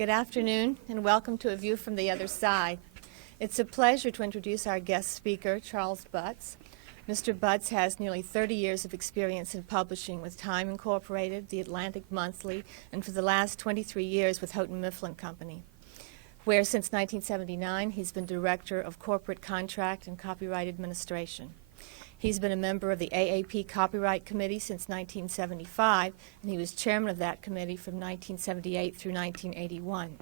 Good afternoon, and welcome to A View from the Other Side. It's a pleasure to introduce our guest speaker, Charles Butts. Mr. Butts has nearly 30 years of experience in publishing with Time Incorporated, The Atlantic Monthly, and for the last 23 years with Houghton Mifflin Company, where since 1979 he's been Director of Corporate Contract and Copyright Administration. He's been a member of the AAP Copyright Committee since 1975, and he was chairman of that committee from 1978 through 1981.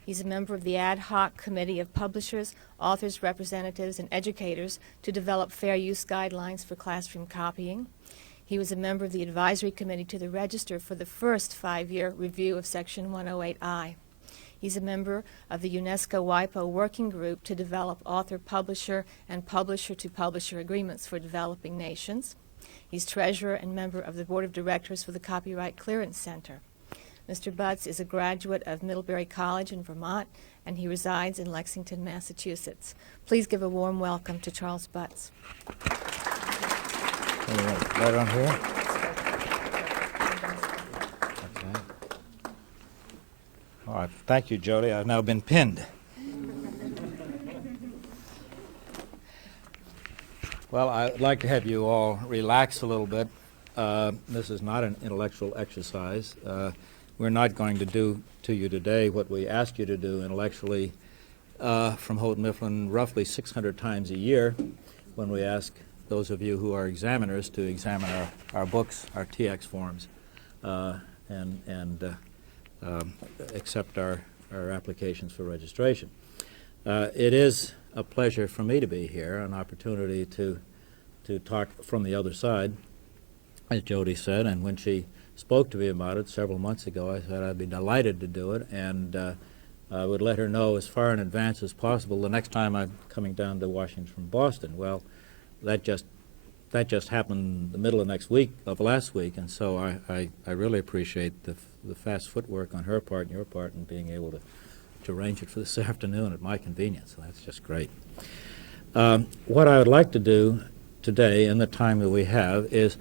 He's a member of the Ad Hoc Committee of Publishers, Authors, Representatives, and Educators to develop fair use guidelines for classroom copying. He was a member of the Advisory Committee to the Register for the first 5-year review of Section 108I. He's a member of the UNESCO WIPO Working Group to develop author-publisher and publisher-to-publisher agreements for developing nations. He's treasurer and member of the Board of Directors for the Copyright Clearance Center. Mr. Butts is a graduate of Middlebury College in Vermont, and he resides in Lexington, Massachusetts. Please give a warm welcome to Charles Butts. Right on here. All right, thank you, Jody. I've now been pinned. Well, I'd like to have you all relax a little bit. This is not an intellectual exercise. We're not going to do to you today what we ask you to do intellectually from Houghton Mifflin roughly 600 times a year when we ask those of you who are examiners to examine our books, our TX forms, and accept our applications for registration. It is a pleasure for me to be here, an opportunity to talk from the other side, as Jody said, and when she spoke to me about it several months ago, I said I'd be delighted to do it, and I would let her know as far in advance as possible the next time I'm coming down to Washington from Boston. Well, that just happened the middle of last week, and so I really appreciate the fast footwork on her part and your part in being able to arrange it for this afternoon at my convenience. So that's just great. What I would like to do today in the time that we have is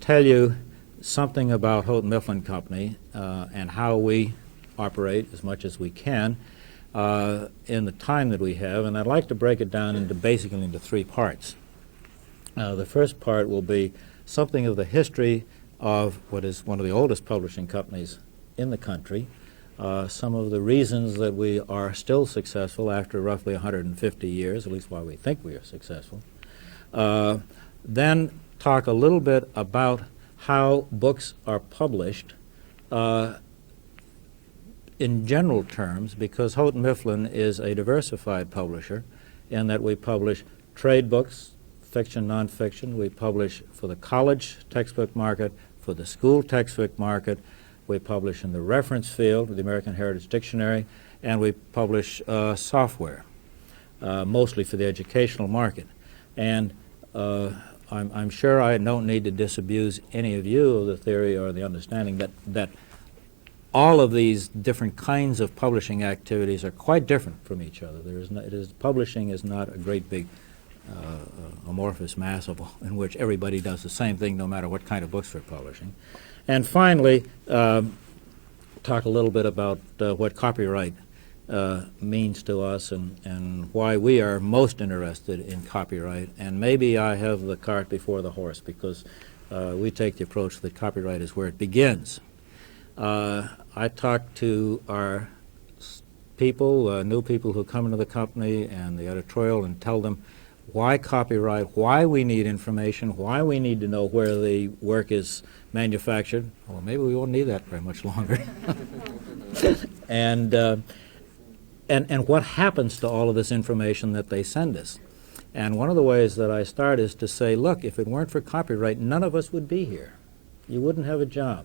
tell you something about Houghton Mifflin Company and how we operate as much as we can in the time that we have, and I'd like to break it down basically into 3 parts. The first part will be something of the history of what is one of the oldest publishing companies in the country, some of the reasons that we are still successful after roughly 150 years, at least why we think we are successful. Then talk a little bit about how books are published in general terms, because Houghton Mifflin is a diversified publisher in that we publish trade books, fiction, nonfiction. We publish for the college textbook market, for the school textbook market. We publish in the reference field, the American Heritage Dictionary, and we publish software, mostly for the educational market. And I'm sure I don't need to disabuse any of you of the theory or the understanding that all of these different kinds of publishing activities are quite different from each other. Publishing is not a great big amorphous mass in which everybody does the same thing no matter what kind of books they're publishing. And finally, talk a little bit about what copyright means to us and why we are most interested in copyright. And maybe I have the cart before the horse, because we take the approach that copyright is where it begins. I talk to our people, new people who come into the company and the editorial, and tell them why copyright, why we need information, why we need to know where the work is manufactured. Well, maybe we won't need that very much longer. And what happens to all of this information that they send us. And one of the ways that I start is to say, look, if it weren't for copyright, none of us would be here. You wouldn't have a job.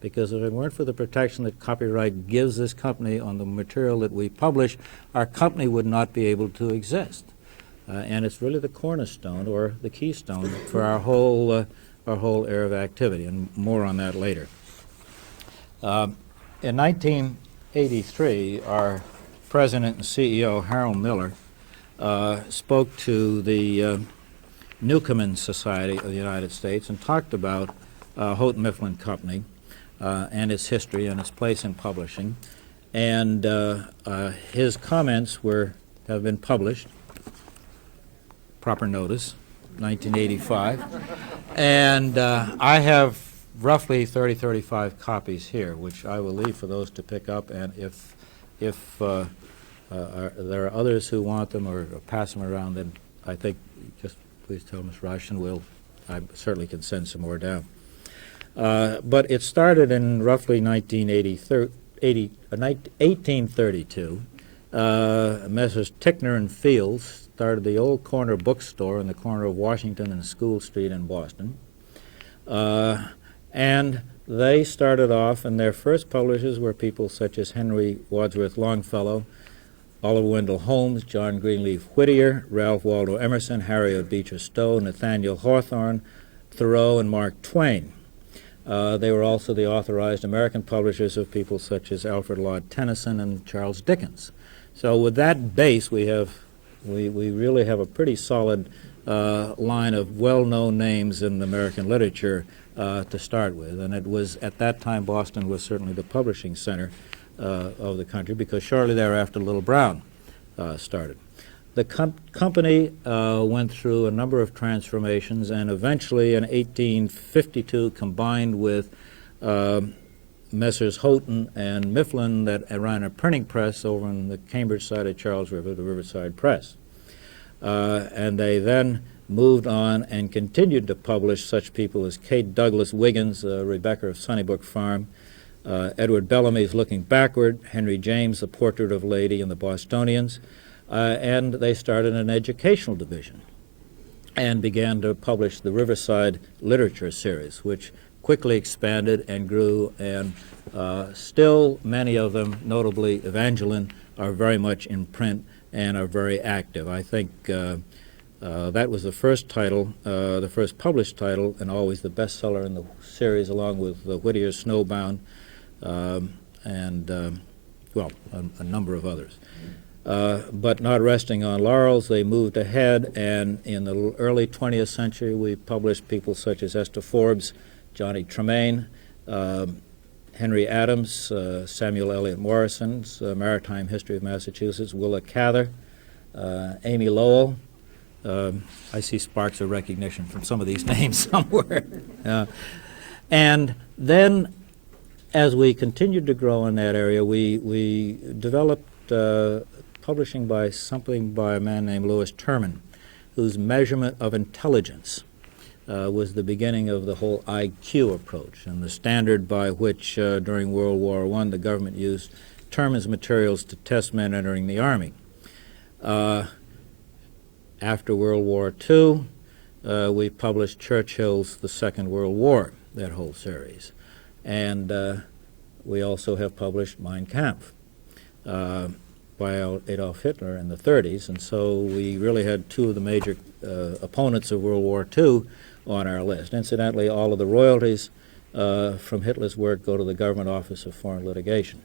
Because if it weren't for the protection that copyright gives this company on the material that we publish, our company would not be able to exist. And it's really the cornerstone or the keystone for our whole area of activity, and more on that later. In 1983, our president and CEO, Harold Miller, spoke to the Newcomen Society of the United States and talked about Houghton Mifflin Company and its history and its place in publishing. and his comments have been published, proper notice, 1985, and I have roughly 35 copies here, which I will leave for those to pick up, and if there are others who want them or pass them around, then I think just please tell Ms. Rush, and I certainly can send some more down. But it started in roughly 1832. Messrs. Ticknor and Fields started the old corner bookstore in the corner of Washington and School Street in Boston. And they started off, and their first publishers were people such as Henry Wadsworth Longfellow, Oliver Wendell Holmes, John Greenleaf Whittier, Ralph Waldo Emerson, Harriet Beecher Stowe, Nathaniel Hawthorne, Thoreau, and Mark Twain. They were also the authorized American publishers of people such as Alfred Lord Tennyson and Charles Dickens. So with that base, we really have a pretty solid line of well-known names in American literature to start with. And it was, at that time, Boston was certainly the publishing center of the country, because shortly thereafter Little Brown started. The company went through a number of transformations, and eventually in 1852 combined with Messrs. Houghton and Mifflin that ran a printing press over on the Cambridge side of Charles River, the Riverside Press. And they then moved on and continued to publish such people as Kate Douglas Wiggins, Rebecca of Sunnybrook Farm, Edward Bellamy's Looking Backward, Henry James, The Portrait of a Lady, and the Bostonians. And they started an educational division and began to publish the Riverside Literature Series, which quickly expanded and grew, and still many of them, notably Evangeline, are very much in print and are very active. I think that was the first title, the first published title, and always the bestseller in the series, along with Whittier's Snowbound, and, well, a number of others. But not resting on laurels, they moved ahead, and in the early 20th century, we published people such as Esther Forbes, Johnny Tremaine, Henry Adams, Samuel Eliot Morrison's Maritime History of Massachusetts, Willa Cather, Amy Lowell. I see sparks of recognition from some of these names somewhere. And then, as we continued to grow in that area, we developed publishing by a man named Lewis Terman, whose measurement of intelligence was the beginning of the whole IQ approach, and the standard by which during World War I the government used Terman's materials to test men entering the Army. After World War II, we published Churchill's The Second World War, that whole series. And we also have published Mein Kampf by Adolf Hitler in the 30s, and so we really had two of the major opponents of World War II on our list. Incidentally, all of the royalties from Hitler's work go to the Government Office of Foreign Litigation.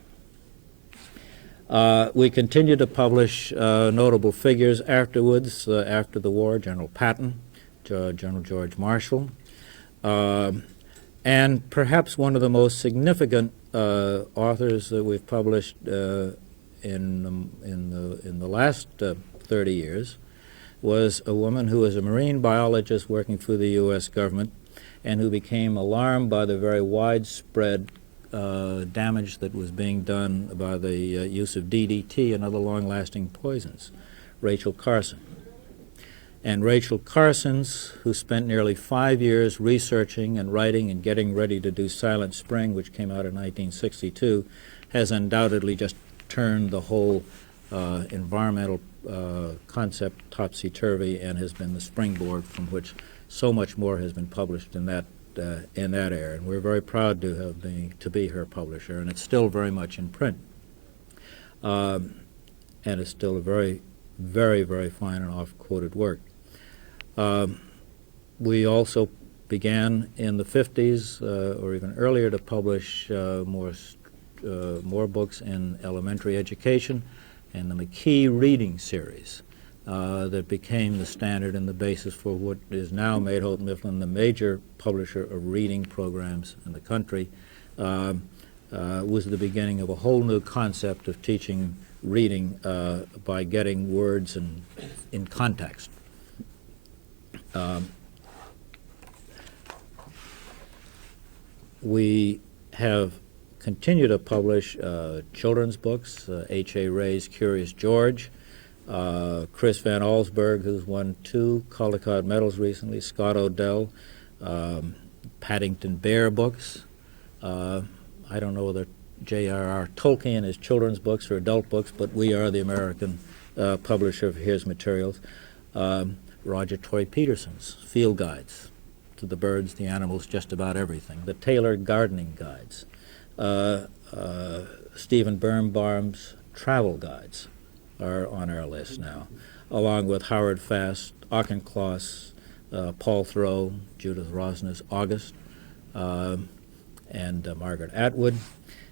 We continued to publish notable figures afterwards, after the war: General Patton, General George Marshall, and perhaps one of the most significant authors that we've published in the last 30 years was a woman who was a marine biologist working for the U.S. government, and who became alarmed by the very widespread damage that was being done by the use of DDT and other long-lasting poisons, Rachel Carson. And Rachel Carson's, who spent nearly 5 years researching and writing and getting ready to do Silent Spring, which came out in 1962, has undoubtedly just turned the whole environmental concept topsy-turvy, and has been the springboard from which so much more has been published in that area. And we're very proud to be her publisher, and it's still very much in print. And it's still a very, very, very fine and oft-quoted work. We also began in the 50s, or even earlier, to publish more books in elementary education, and the McKee Reading Series that became the standard and the basis for what is now made Houghton Mifflin the major publisher of reading programs in the country. was the beginning of a whole new concept of teaching reading by getting words in context. We have continued to publish children's books, H.A. Ray's Curious George, Chris Van Allsburg, who's won 2 Caldecott medals recently, Scott Odell, Paddington Bear books. I don't know whether J.R.R. Tolkien is children's books or adult books, but we are the American publisher of his materials. Roger Toy Peterson's field guides to the birds, the animals, just about everything. The tailored gardening guides. Stephen Birnbaum's travel guides are on our list now, along with Howard Fast, Auchincloss, Paul Thoreau, Judith Rosner's August, and Margaret Atwood.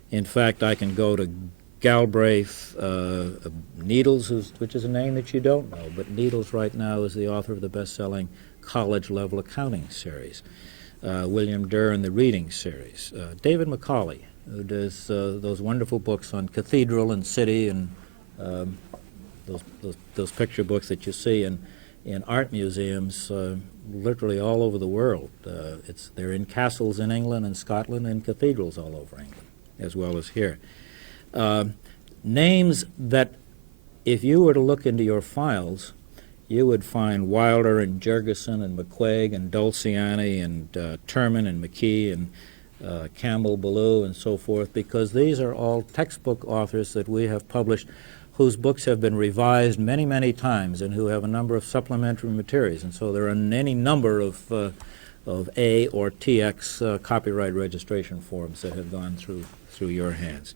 In fact, I can go to Galbraith Needles, which is a name that you don't know, but Needles right now is the author of the best-selling college-level accounting series. William Durr in the reading series. David Macaulay, who does those wonderful books on cathedral and city and those picture books that you see in art museums literally all over the world. They're in castles in England and Scotland and cathedrals all over England, as well as here. Names that, if you were to look into your files, you would find Wilder and Jurgensen and McQuaig and Dulciani and Terman and McKee and Campbell, Ballou, and so forth, because these are all textbook authors that we have published whose books have been revised many, many times and who have a number of supplementary materials. And so there are any number of A or TX copyright registration forms that have gone through your hands.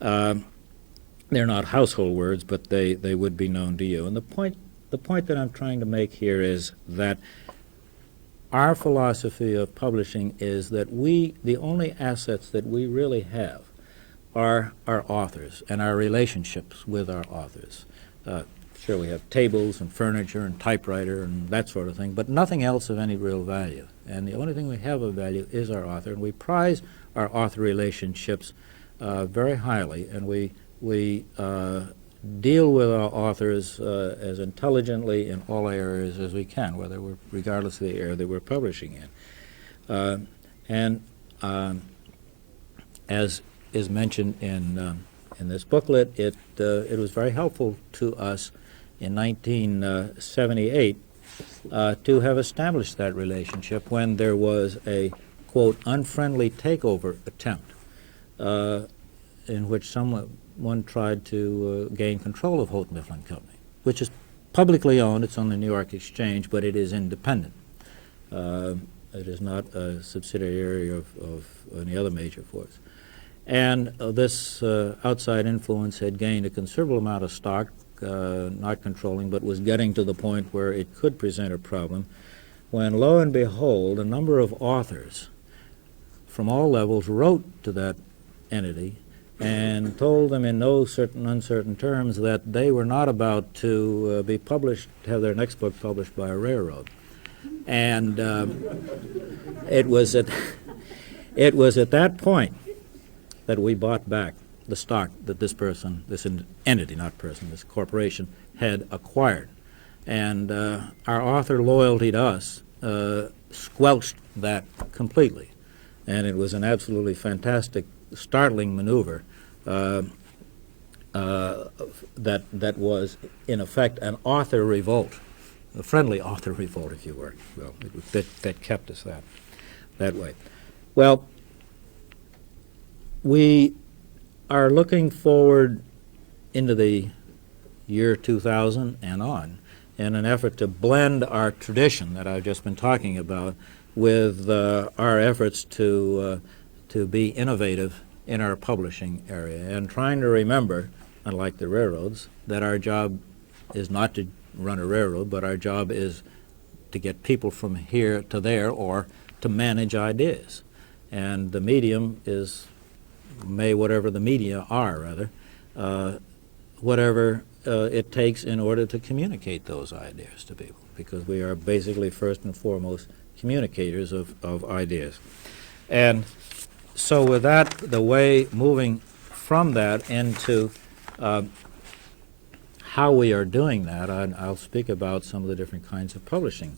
They're not household words, but they would be known to you. And the point that I'm trying to make here is that our philosophy of publishing is that the only assets that we really have are our authors and our relationships with our authors. Sure, we have tables and furniture and typewriter and that sort of thing, but nothing else of any real value. And the only thing we have of value is our author, and we prize our author relationships very highly, and we deal with our authors as intelligently in all areas as we can, regardless of the area that we're publishing in. As is mentioned in this booklet, it was very helpful to us in 1978 to have established that relationship when there was a, quote, unfriendly takeover attempt in which one tried to gain control of Houghton Mifflin Company, which is publicly owned. It's on the New York Exchange, but it is independent. It is not a subsidiary of any other major force. And this outside influence had gained a considerable amount of stock, not controlling, but was getting to the point where it could present a problem, when lo and behold, a number of authors from all levels wrote to that entity and told them in no uncertain terms that they were not about to be published, have their next book published by a railroad. And it was at that point that we bought back the stock that this entity, not person, this corporation, had acquired. And our author loyalty to us squelched that completely. And it was an absolutely fantastic, startling maneuver that was, in effect, an author revolt, a friendly author revolt, if you were. Well, that kept us that way. Well, we are looking forward into the year 2000 and on in an effort to blend our tradition that I've just been talking about with our efforts to be innovative in our publishing area, and trying to remember, unlike the railroads, that our job is not to run a railroad, but our job is to get people from here to there, or to manage ideas. And the medium is, whatever the media are, rather, whatever it takes in order to communicate those ideas to people, because we are basically first and foremost communicators of ideas. And So with that, the way moving from that into how we are doing that, I'll speak about some of the different kinds of publishing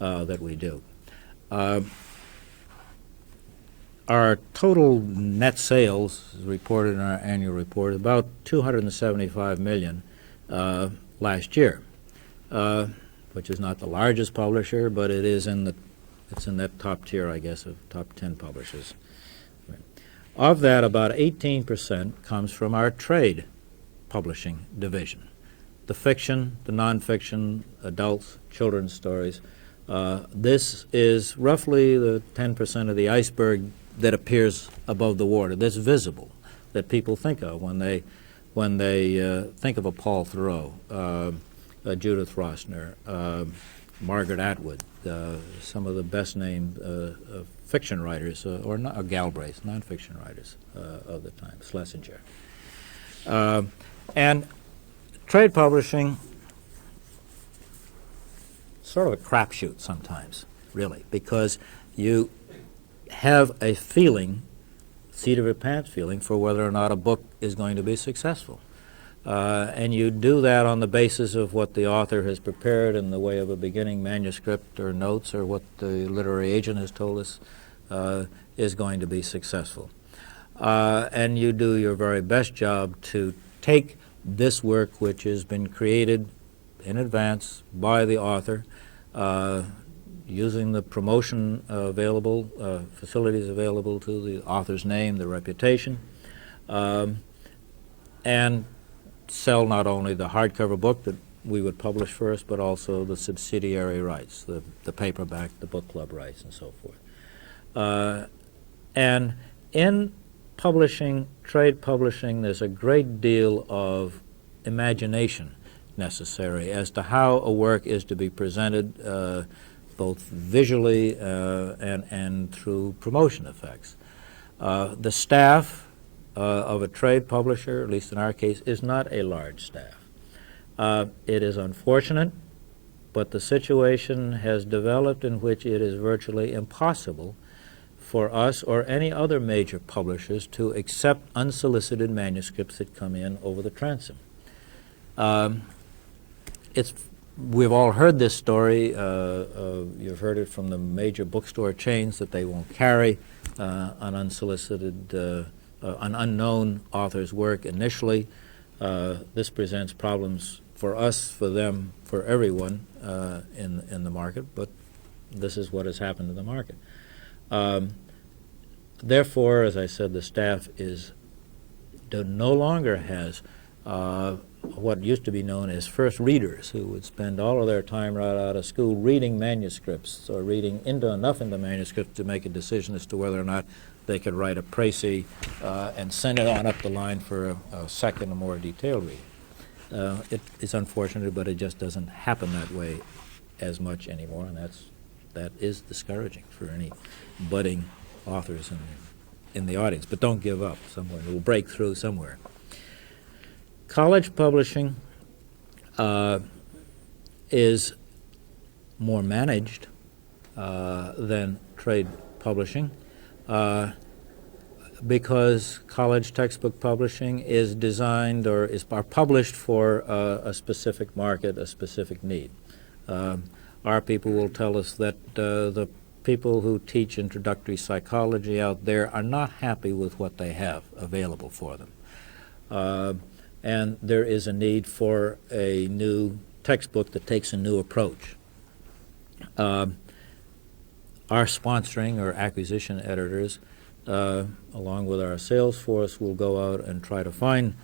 that we do. Our total net sales, as reported in our annual report, is about $275 million last year, which is not the largest publisher, but it's in that top tier, I guess, of top 10 publishers. Of that, about 18% comes from our trade publishing division. The fiction, the nonfiction, adults, children's stories. This is roughly the 10% of the iceberg that appears above the water, that's visible, that people think of when they think of a Paul Thoreau, a Judith Rosner, Margaret Atwood, some of the best named fiction writers, or Galbraith, nonfiction writers of the time, Schlesinger. And trade publishing, sort of a crapshoot sometimes, really, because you have a feeling, seat of your pants feeling, for whether or not a book is going to be successful. And you do that on the basis of what the author has prepared in the way of a beginning manuscript or notes, or what the literary agent has told us is going to be successful. And you do your very best job to take this work, which has been created in advance by the author, using the promotion available, facilities available to the author's name, the reputation, and sell not only the hardcover book that we would publish first, but also the subsidiary rights, the paperback, the book club rights, and so forth. And in publishing, trade publishing, there's a great deal of imagination necessary as to how a work is to be presented, both visually and through promotion effects. The staff of a trade publisher, at least in our case, is not a large staff. It is unfortunate, but the situation has developed in which it is virtually impossible for us or any other major publishers to accept unsolicited manuscripts that come in over the transom. We've all heard this story. You've heard it from the major bookstore chains that they won't carry an unsolicited, an unknown author's work initially. This presents problems for us, for them, for everyone in the market, but this is what has happened to the market. Therefore, as I said, the staff no longer has what used to be known as first readers, who would spend all of their time right out of school reading manuscripts, or reading enough into manuscripts to make a decision as to whether or not they could write a précis and send it on up the line for a second or more detailed reading. It is unfortunate, but it just doesn't happen that way as much anymore, and that is discouraging for any budding authors in the audience. But don't give up. Someone will break through somewhere. College publishing is more managed than trade publishing because college textbook publishing is designed or are published for a specific market, a specific need. Our people will tell us that the people who teach introductory psychology out there are not happy with what they have available for them. And there is a need for a new textbook that takes a new approach. Our sponsoring or acquisition editors, along with our sales force, will go out and try to find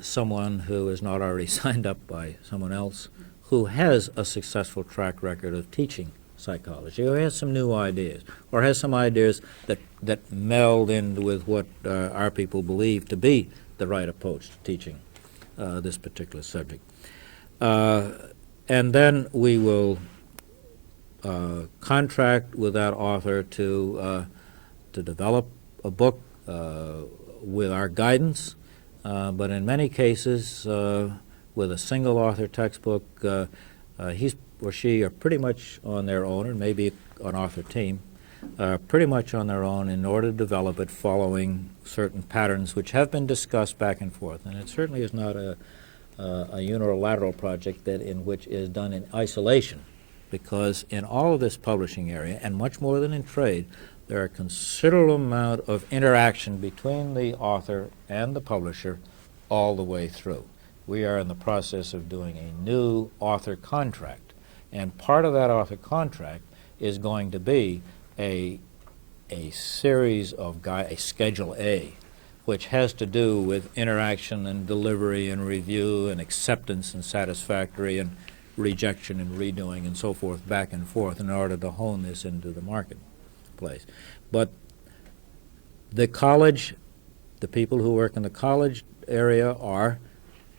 someone who is not already signed up by someone else, who has a successful track record of teaching psychology, or has some new ideas, or has some ideas that meld in with what our people believe to be the right approach to teaching this particular subject. And then we will contract with that author to develop a book with our guidance, but in many cases, with a single author textbook, he or she are pretty much on their own, or maybe an author team, pretty much on their own in order to develop it following certain patterns which have been discussed back and forth. And it certainly is not a unilateral project that in which is done in isolation, because in all of this publishing area, and much more than in trade, there are a considerable amount of interaction between the author and the publisher all the way through. We are in the process of doing a new author contract, and part of that author contract is going to be a series of a Schedule A, which has to do with interaction and delivery and review and acceptance and satisfactory and rejection and redoing and so forth, back and forth, in order to hone this into the marketplace. But the college, the people who work in the college area are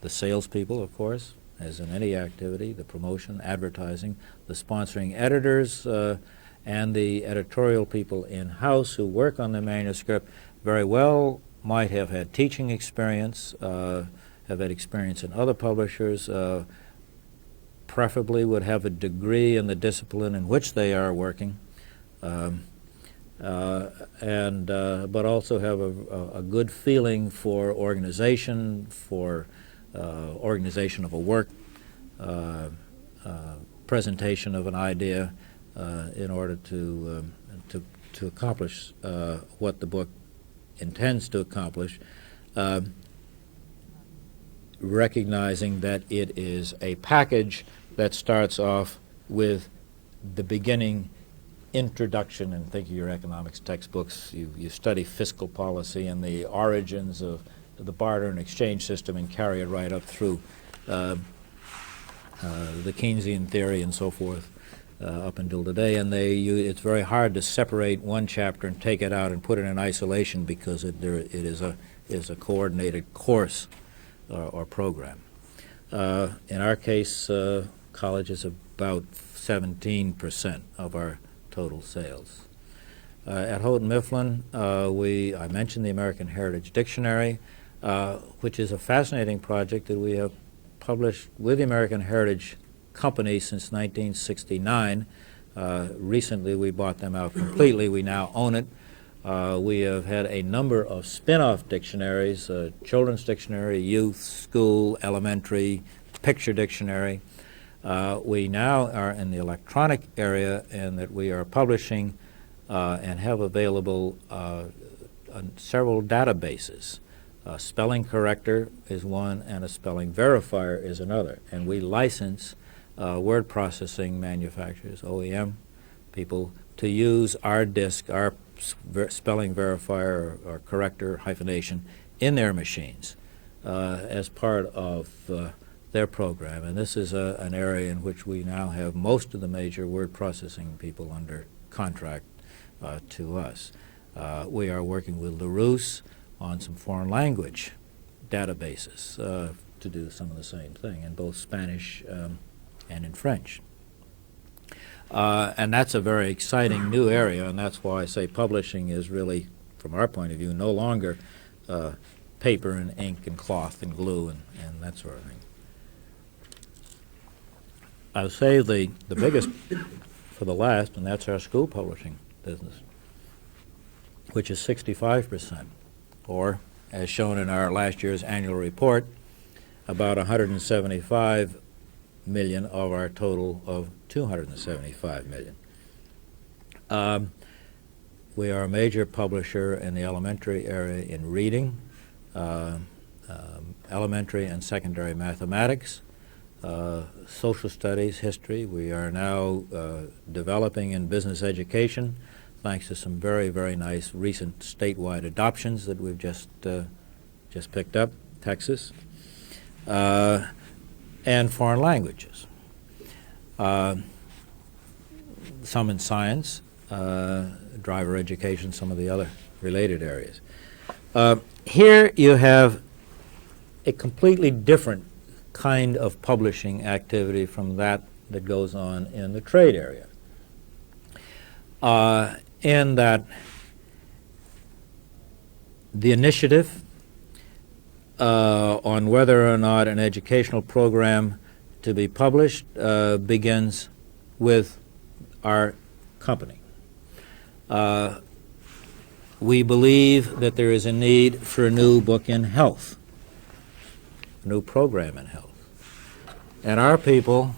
the salespeople, of course, as in any activity, the promotion, advertising, the sponsoring editors, and the editorial people in-house who work on the manuscript very well might have had teaching experience, have had experience in other publishers, preferably would have a degree in the discipline in which they are working, but also have a good feeling for organization, for organization of a work, presentation of an idea in order to accomplish what the book intends to accomplish, recognizing that it is a package that starts off with the beginning introduction. And think of your economics textbooks. You study fiscal policy and the origins of the barter and exchange system and carry it right up through the Keynesian theory and so forth up until today. And it's very hard to separate one chapter and take it out and put it in isolation, because it is a coordinated course or program. In our case, college is about 17% of our total sales. At Houghton Mifflin, I mentioned the American Heritage Dictionary, which is a fascinating project that we have published with the American Heritage Company since 1969. Recently, we bought them out completely. We now own it. We have had a number of spin-off dictionaries, children's dictionary, youth, school, elementary, picture dictionary. We now are in the electronic area, and that we are publishing and have available several databases. A spelling corrector is one, and a spelling verifier is another. And we license word processing manufacturers, OEM people, to use our disk, our spelling verifier or corrector hyphenation in their machines as part of their program. And this is an area in which we now have most of the major word processing people under contract to us. We are working with LaRousse on some foreign language databases to do some of the same thing in both Spanish and in French. And that's a very exciting new area, and that's why I say publishing is really, from our point of view, no longer paper and ink and cloth and glue and that sort of thing. I would say the biggest for the last, and that's our school publishing business, which is 65%, or, as shown in our last year's annual report, about 175 million of our total of 275 million. We are a major publisher in the elementary area in reading, elementary and secondary mathematics, social studies, history. We are now developing in business education, thanks to some very, very nice recent statewide adoptions that we've just picked up, Texas, and foreign languages. Some in science, driver education, some of the other related areas. Here you have a completely different kind of publishing activity from that goes on in the trade area. In that the initiative on whether or not an educational program to be published begins with our company. We believe that there is a need for a new book in health, a new program in health. And our people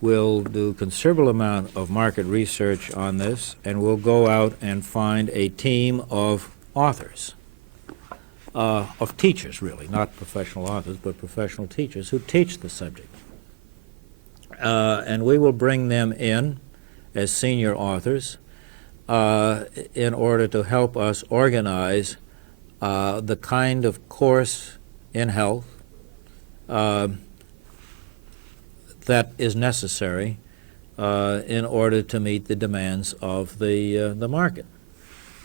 will do considerable amount of market research on this, and we'll go out and find a team of authors, of teachers really, not professional authors, but professional teachers who teach the subject. And we will bring them in as senior authors in order to help us organize the kind of course in health that is necessary in order to meet the demands of the market.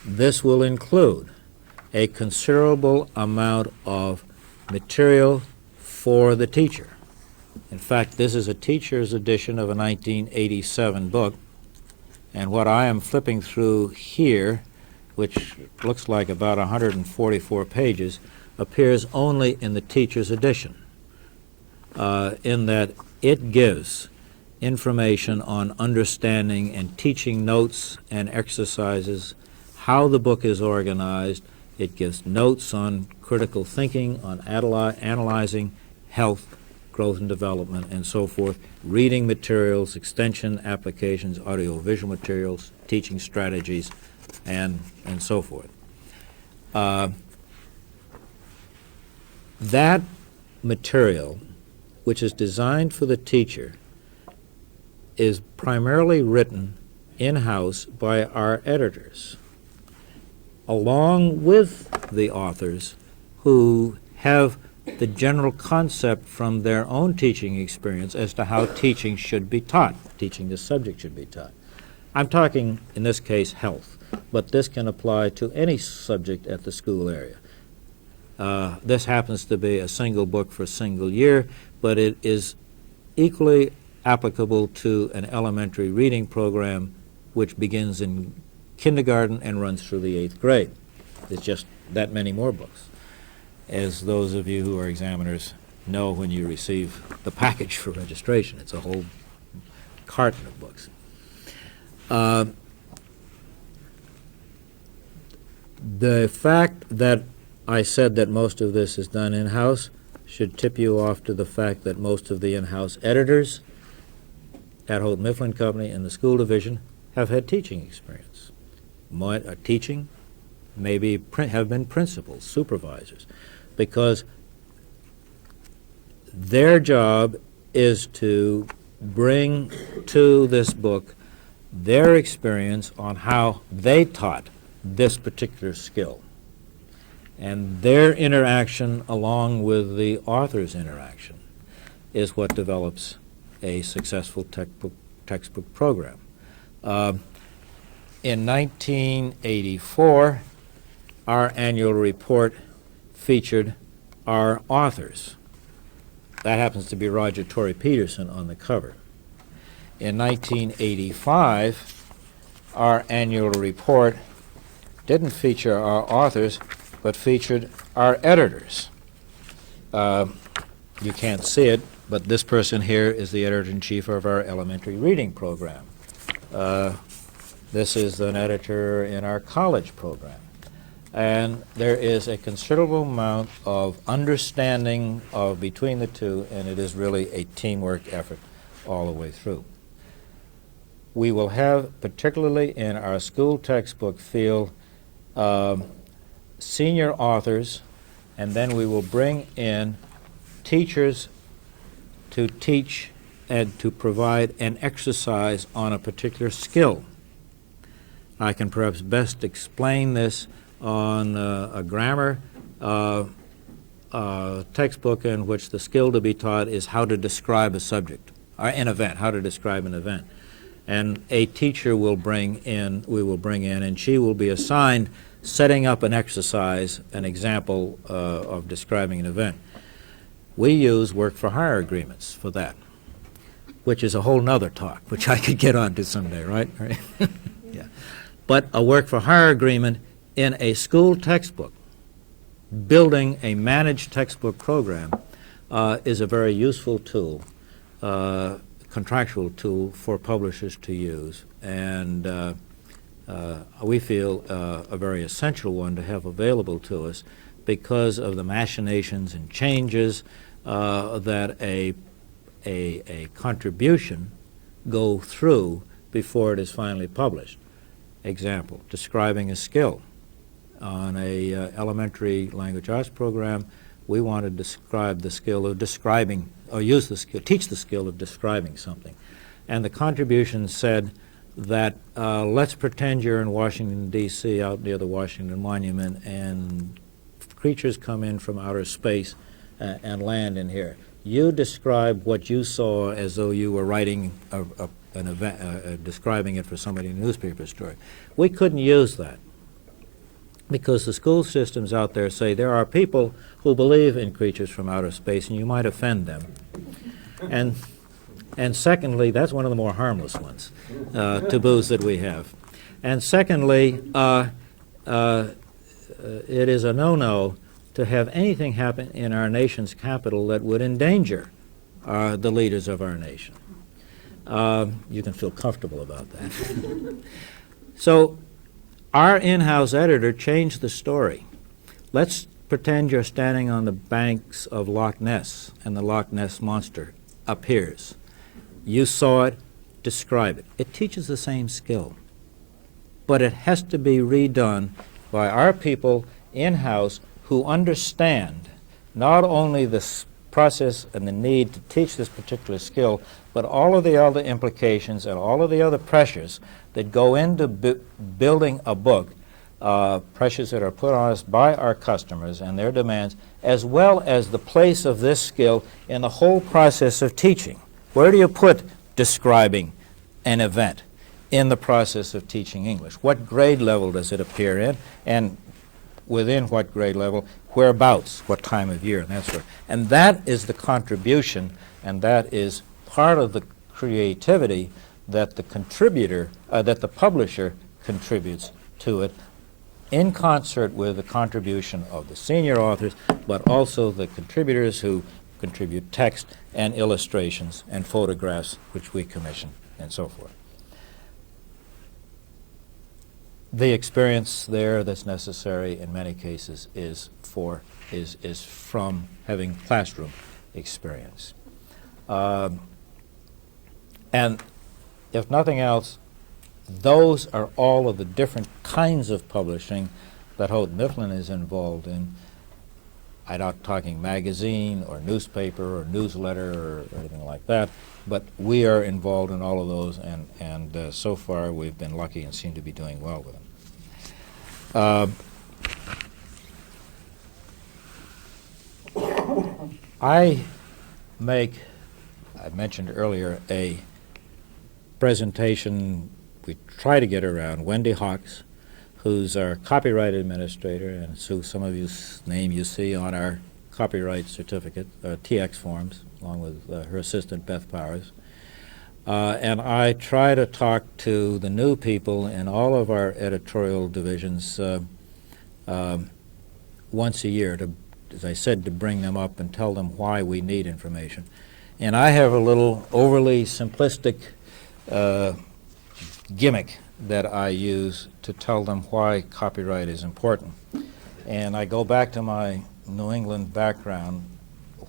This will include a considerable amount of material for the teacher. In fact, this is a teacher's edition of a 1987 book, and what I am flipping through here, which looks like about 144 pages, appears only in the teacher's edition, in that it gives information on understanding and teaching notes and exercises, how the book is organized. It gives notes on critical thinking, on analyzing health, growth and development, and so forth, reading materials, extension applications, audiovisual materials, teaching strategies, and so forth. That material, which is designed for the teacher, is primarily written in-house by our editors, along with the authors who have the general concept from their own teaching experience as to how teaching should be taught, teaching the subject should be taught. I'm talking, in this case, health, but this can apply to any subject at the school area. This happens to be a single book for a single year, but it is equally applicable to an elementary reading program which begins in kindergarten and runs through the 8th grade. There's just that many more books, as those of you who are examiners know when you receive the package for registration. It's a whole carton of books. The fact that I said that most of this is done in-house should tip you off to the fact that most of the in-house editors at Houghton Mifflin Company and the school division have had teaching experience. Teaching, maybe have been principals, supervisors, because their job is to bring to this book their experience on how they taught this particular skill. And their interaction along with the author's interaction is what develops a successful textbook program. In 1984, our annual report featured our authors. That happens to be Roger Torrey Peterson on the cover. In 1985, our annual report didn't feature our authors, but featured our editors. You can't see it, but this person here is the editor-in-chief of our elementary reading program. This is an editor in our college program. And there is a considerable amount of understanding between the two, and it is really a teamwork effort all the way through. We will have, particularly in our school textbook field, senior authors, and then we will bring in teachers to teach and to provide an exercise on a particular skill. I can perhaps best explain this on a grammar textbook in which the skill to be taught is how to describe a subject, or an event, how to describe an event. And a teacher we will bring in, and she will be assigned setting up an exercise, an example of describing an event. We use work-for-hire agreements for that, which is a whole nother talk, which I could get onto someday, right? Yeah. But a work-for-hire agreement in a school textbook, building a managed textbook program, is a very useful tool, contractual tool for publishers to use. And we feel a very essential one to have available to us because of the machinations and changes that a contribution go through before it is finally published. Example, describing a skill. On a elementary language arts program, we want to describe the skill of describing, or use the skill, teach the skill of describing something. And the contribution said that let's pretend you're in Washington, D.C., out near the Washington Monument, and creatures come in from outer space and land in here. You describe what you saw as though you were writing an event, describing it for somebody in a newspaper story. We couldn't use that because the school systems out there say there are people who believe in creatures from outer space and you might offend them. And secondly, that's one of the more harmless ones, taboos that we have. And secondly, it is a no-no to have anything happen in our nation's capital that would endanger the leaders of our nation. You can feel comfortable about that. So our in-house editor changed the story. Let's pretend you're standing on the banks of Loch Ness and the Loch Ness Monster appears. You saw it, describe it. It teaches the same skill, but it has to be redone by our people in-house who understand not only this process and the need to teach this particular skill, but all of the other implications and all of the other pressures that go into building a book, pressures that are put on us by our customers and their demands, as well as the place of this skill in the whole process of teaching. Where do you put describing an event in the process of teaching English? What grade level does it appear in? And within what grade level, whereabouts, what time of year, and that sort of. And that is the contribution, and that is part of the creativity that the contributor, that the publisher contributes to it, in concert with the contribution of the senior authors, but also the contributors who contribute text and illustrations and photographs, which we commission, and so forth. The experience there that's necessary in many cases is from having classroom experience. And if nothing else, those are all of the different kinds of publishing that Houghton Mifflin is involved in. I'm not talking magazine or newspaper or newsletter or anything like that, but we are involved in all of those, and so far we've been lucky and seem to be doing well with them. I mentioned earlier, a presentation we try to get around. Wendy Hawks, who's our copyright administrator, and so some of whose name you see on our copyright certificate, TX forms, along with her assistant, Beth Powers. And I try to talk to the new people in all of our editorial divisions once a year, to, as I said, to bring them up and tell them why we need information. And I have a little overly simplistic gimmick that I use to tell them why copyright is important. And I go back to my New England background,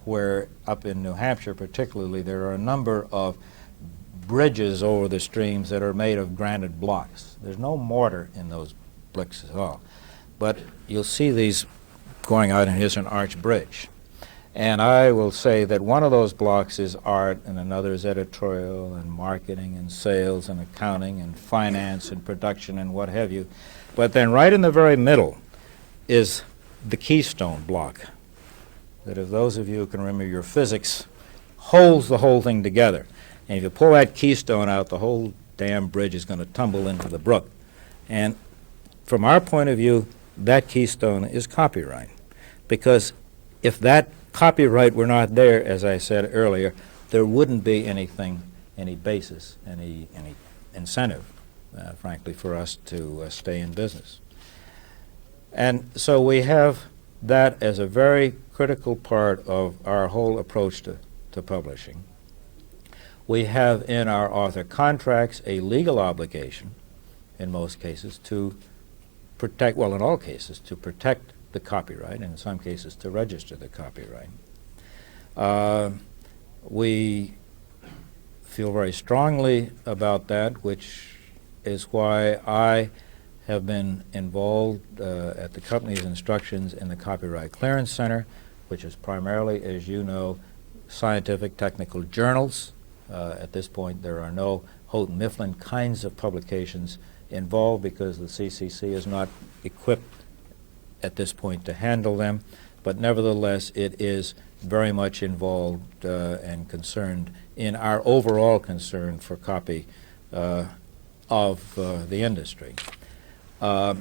where up in New Hampshire particularly, there are a number of bridges over the streams that are made of granite blocks. There's no mortar in those bricks at all. But you'll see these going out, and here's an arch bridge. And I will say that one of those blocks is art, and another is editorial and marketing and sales and accounting and finance and production and what have you. But then right in the very middle is the keystone block, that if those of you who can remember your physics, holds the whole thing together. And if you pull that keystone out, the whole damn bridge is going to tumble into the brook. And from our point of view, that keystone is copyright. Because if that copyright were not there, as I said earlier, there wouldn't be anything, any basis, any incentive, frankly, for us to stay in business. And so we have that as a very critical part of our whole approach to publishing. We have in our author contracts a legal obligation, in most cases, to protect, well, in all cases, to protect the copyright, and in some cases to register the copyright. We feel very strongly about that, which is why I have been involved at the company's instructions in the Copyright Clearance Center, which is primarily, as you know, scientific technical journals. At this point, there are no Houghton Mifflin kinds of publications involved because the CCC is not equipped at this point to handle them, but nevertheless it is very much involved and concerned in our overall concern for copy of the industry. Well,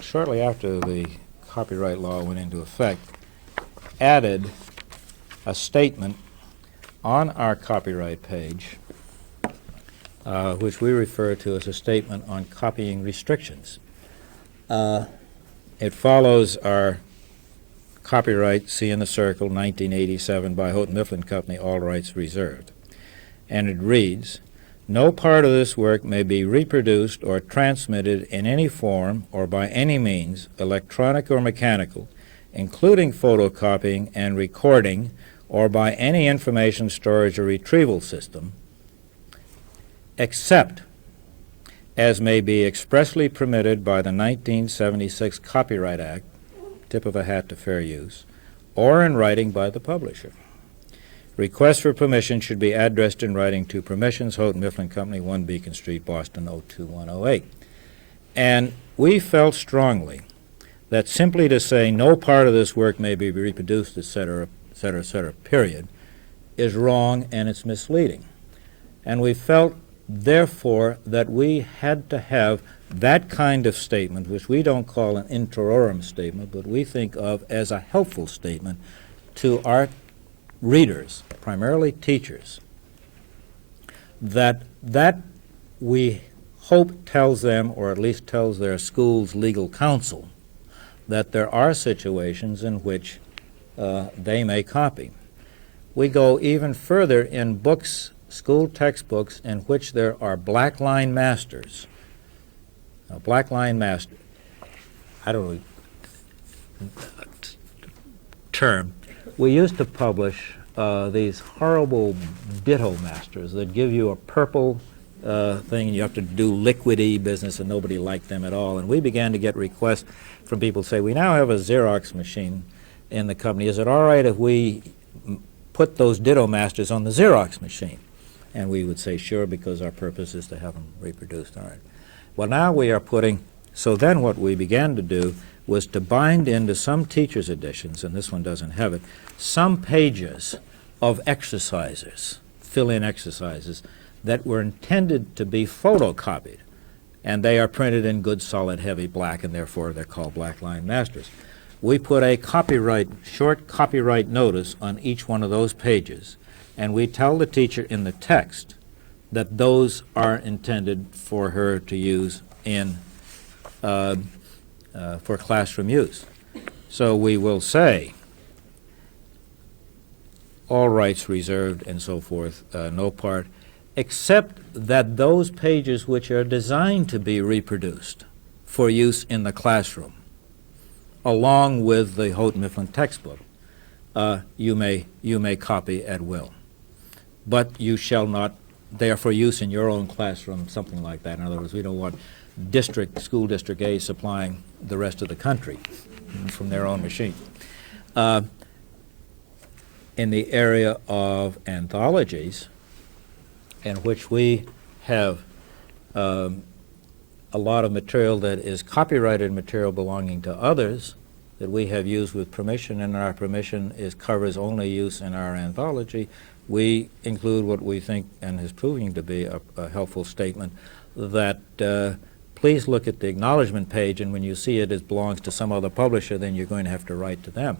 shortly after the copyright law went into effect, added a statement on our copyright page which we refer to as a statement on copying restrictions. It follows our copyright, see in the circle, 1987 by Houghton Mifflin Company, all rights reserved. And it reads, "No part of this work may be reproduced or transmitted in any form or by any means, electronic or mechanical, including photocopying and recording, or by any information storage or retrieval system, except as may be expressly permitted by the 1976 Copyright Act, tip of a hat to fair use, or in writing by the publisher. Request for permission should be addressed in writing to Permissions, Houghton Mifflin Company, 1 Beacon Street, Boston, 02108. And we felt strongly that simply to say no part of this work may be reproduced, etc., etc., etc., period, is wrong and it's misleading. And we felt, therefore, that we had to have that kind of statement, which we don't call an interorum statement, but we think of as a helpful statement to our readers, primarily teachers, that we hope tells them, or at least tells their school's legal counsel, that there are situations in which they may copy. We go even further in books, school textbooks, in which there are black line masters. Now, black line master, I don't know term. We used to publish these horrible ditto masters that give you a purple thing, and you have to do liquidy business, and nobody liked them at all. And we began to get requests from people say, we now have a Xerox machine in the company. Is it all right if we put those ditto masters on the Xerox machine? And we would say, sure, because our purpose is to have them reproduced. All right. Well, now we are putting, so then what we began to do was to bind into some teacher's editions, and this one doesn't have it, some pages of exercises, fill-in exercises, that were intended to be photocopied. And they are printed in good, solid, heavy black, and therefore they're called black line masters. We put a short copyright notice on each one of those pages, and we tell the teacher in the text that those are intended for her to use in for classroom use. So we will say, all rights reserved and so forth, no part, except that those pages which are designed to be reproduced for use in the classroom, along with the Houghton Mifflin textbook, you may copy at will. But you shall not, they are for use in your own classroom, something like that. In other words, we don't want school district A supplying the rest of the country from their own machine. In the area of anthologies, in which we have a lot of material that is copyrighted material belonging to others that we have used with permission, and our permission covers only use in our anthology, we include what we think and is proving to be a helpful statement that please look at the acknowledgement page, and when you see it belongs to some other publisher, then you're going to have to write to them.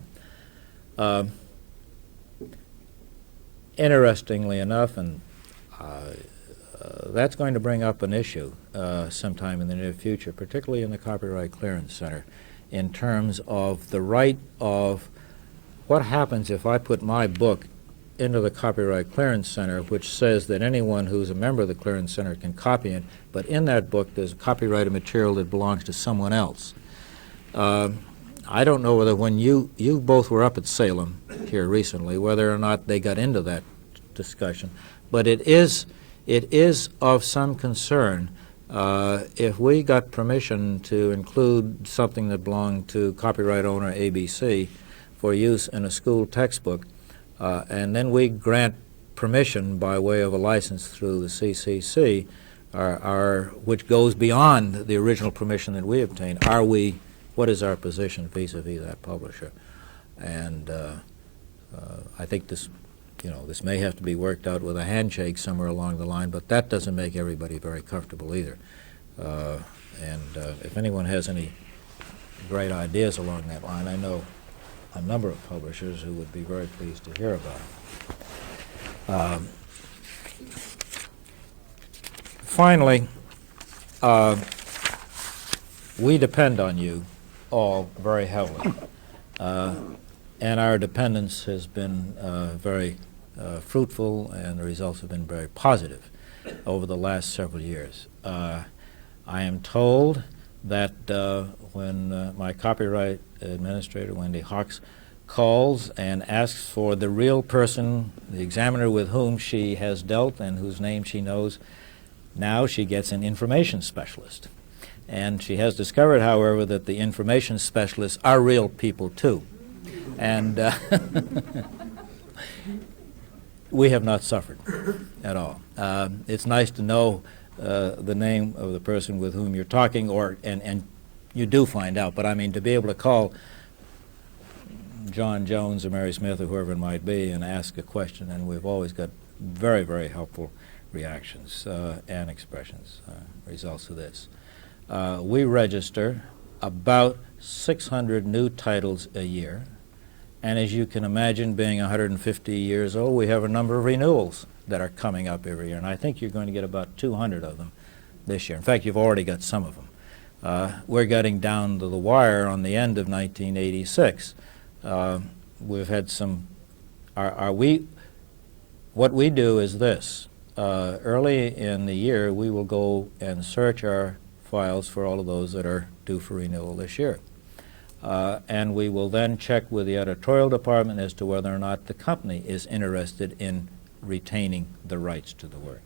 Interestingly enough, and that's going to bring up an issue sometime in the near future, particularly in the Copyright Clearance Center, in terms of the right of what happens if I put my book into the Copyright Clearance Center, which says that anyone who's a member of the Clearance Center can copy it, but in that book there's copyrighted material that belongs to someone else. I don't know whether when you both were up at Salem here recently, whether or not they got into that discussion, but it is of some concern if we got permission to include something that belonged to copyright owner ABC for use in a school textbook, and then we grant permission by way of a license through the CCC, which goes beyond the original permission that we obtained. What is our position vis-a-vis that publisher? And I think this may have to be worked out with a handshake somewhere along the line, but that doesn't make everybody very comfortable either. If anyone has any great ideas along that line, I know a number of publishers who would be very pleased to hear about it. Finally, we depend on you all very heavily, and our dependence has been very fruitful, and the results have been very positive over the last several years. I am told that when my copyright administrator, Wendy Hawks, calls and asks for the real person, the examiner with whom she has dealt and whose name she knows, now she gets an information specialist. And she has discovered, however, that the information specialists are real people too. And we have not suffered at all. It's nice to know the name of the person with whom you're talking, and you do find out, but I mean to be able to call John Jones or Mary Smith or whoever it might be and ask a question, and we've always got very, very helpful reactions and expressions, results of this. We register about 600 new titles a year, and as you can imagine, being 150 years old, we have a number of renewals that are coming up every year, and I think you're going to get about 200 of them this year. In fact, you've already got some of them. We're getting down to the wire on the end of 1986. We've had some, what we do is this. Early in the year, we will go and search our files for all of those that are due for renewal this year. And we will then check with the editorial department as to whether or not the company is interested in retaining the rights to the work.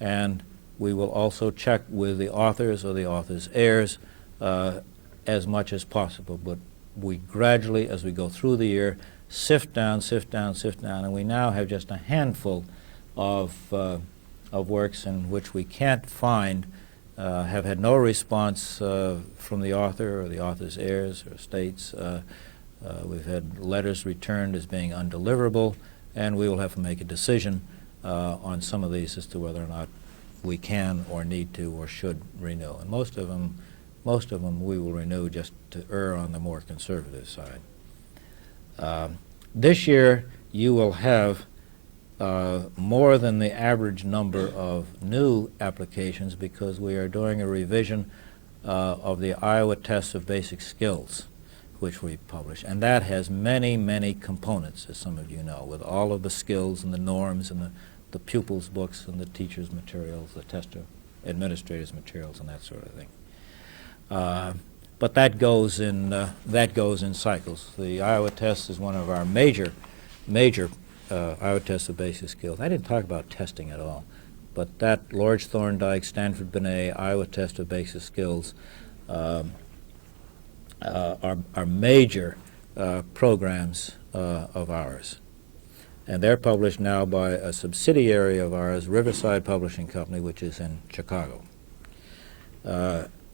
And we will also check with the authors or the author's heirs as much as possible. But we gradually, as we go through the year, sift down, and we now have just a handful of works in which we can't find, have had no response from the author or the author's heirs or estates. We've had letters returned as being undeliverable, and we will have to make a decision on some of these as to whether or not we can or need to or should renew. And most of them we will renew just to err on the more conservative side. This year you will have more than the average number of new applications because we are doing a revision of the Iowa Tests of Basic Skills, which we publish. And that has many, many components, as some of you know, with all of the skills and the norms and the pupils' books and the teachers' materials, the tester administrators' materials, and that sort of thing. But that goes in cycles. The Iowa Test is one of our major Iowa Test of Basic Skills. I didn't talk about testing at all, but that Lords Thorndike, Stanford Binet, Iowa Test of Basic Skills are major programs of ours. And they're published now by a subsidiary of ours, Riverside Publishing Company, which is in Chicago.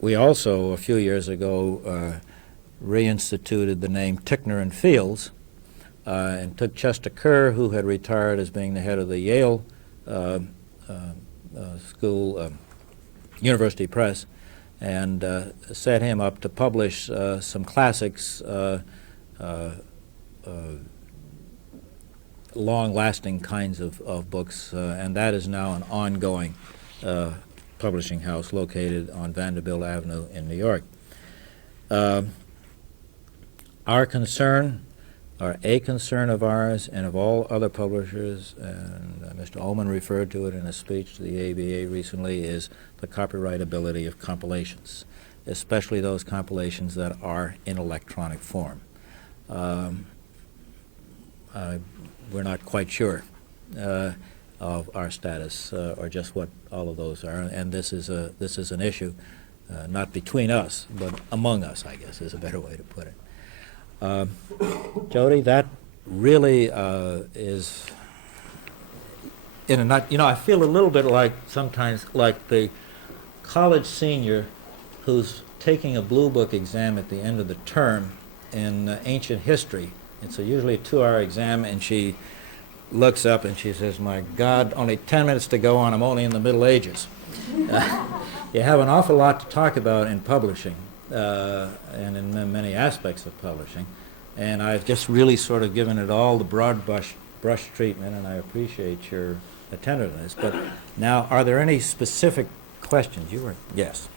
We also, a few years ago, reinstituted the name Tickner and Fields and took Chester Kerr, who had retired as being the head of the Yale School, University Press, and set him up to publish some classics, long-lasting kinds of books, and that is now an ongoing publishing house located on Vanderbilt Avenue in New York. Our concern are a concern of ours and of all other publishers, and Mr. Ullman referred to it in a speech to the ABA recently, is the copyrightability of compilations, especially those compilations that are in electronic form. We're not quite sure of our status or just what all of those are, and this is an issue not between us, but among us, I guess, is a better way to put it. Jody, that really is in a nut. You know, I feel a little bit like sometimes like the college senior who's taking a blue book exam at the end of the term in ancient history. It's usually a 2-hour exam, and she looks up and she says, "My God, only 10 minutes to go on. I'm only in the Middle Ages." You have an awful lot to talk about in publishing. And in many aspects of publishing, and I've just really sort of given it all the broad brush treatment, and I appreciate your attentiveness. But now, are there any specific questions? You were, yes.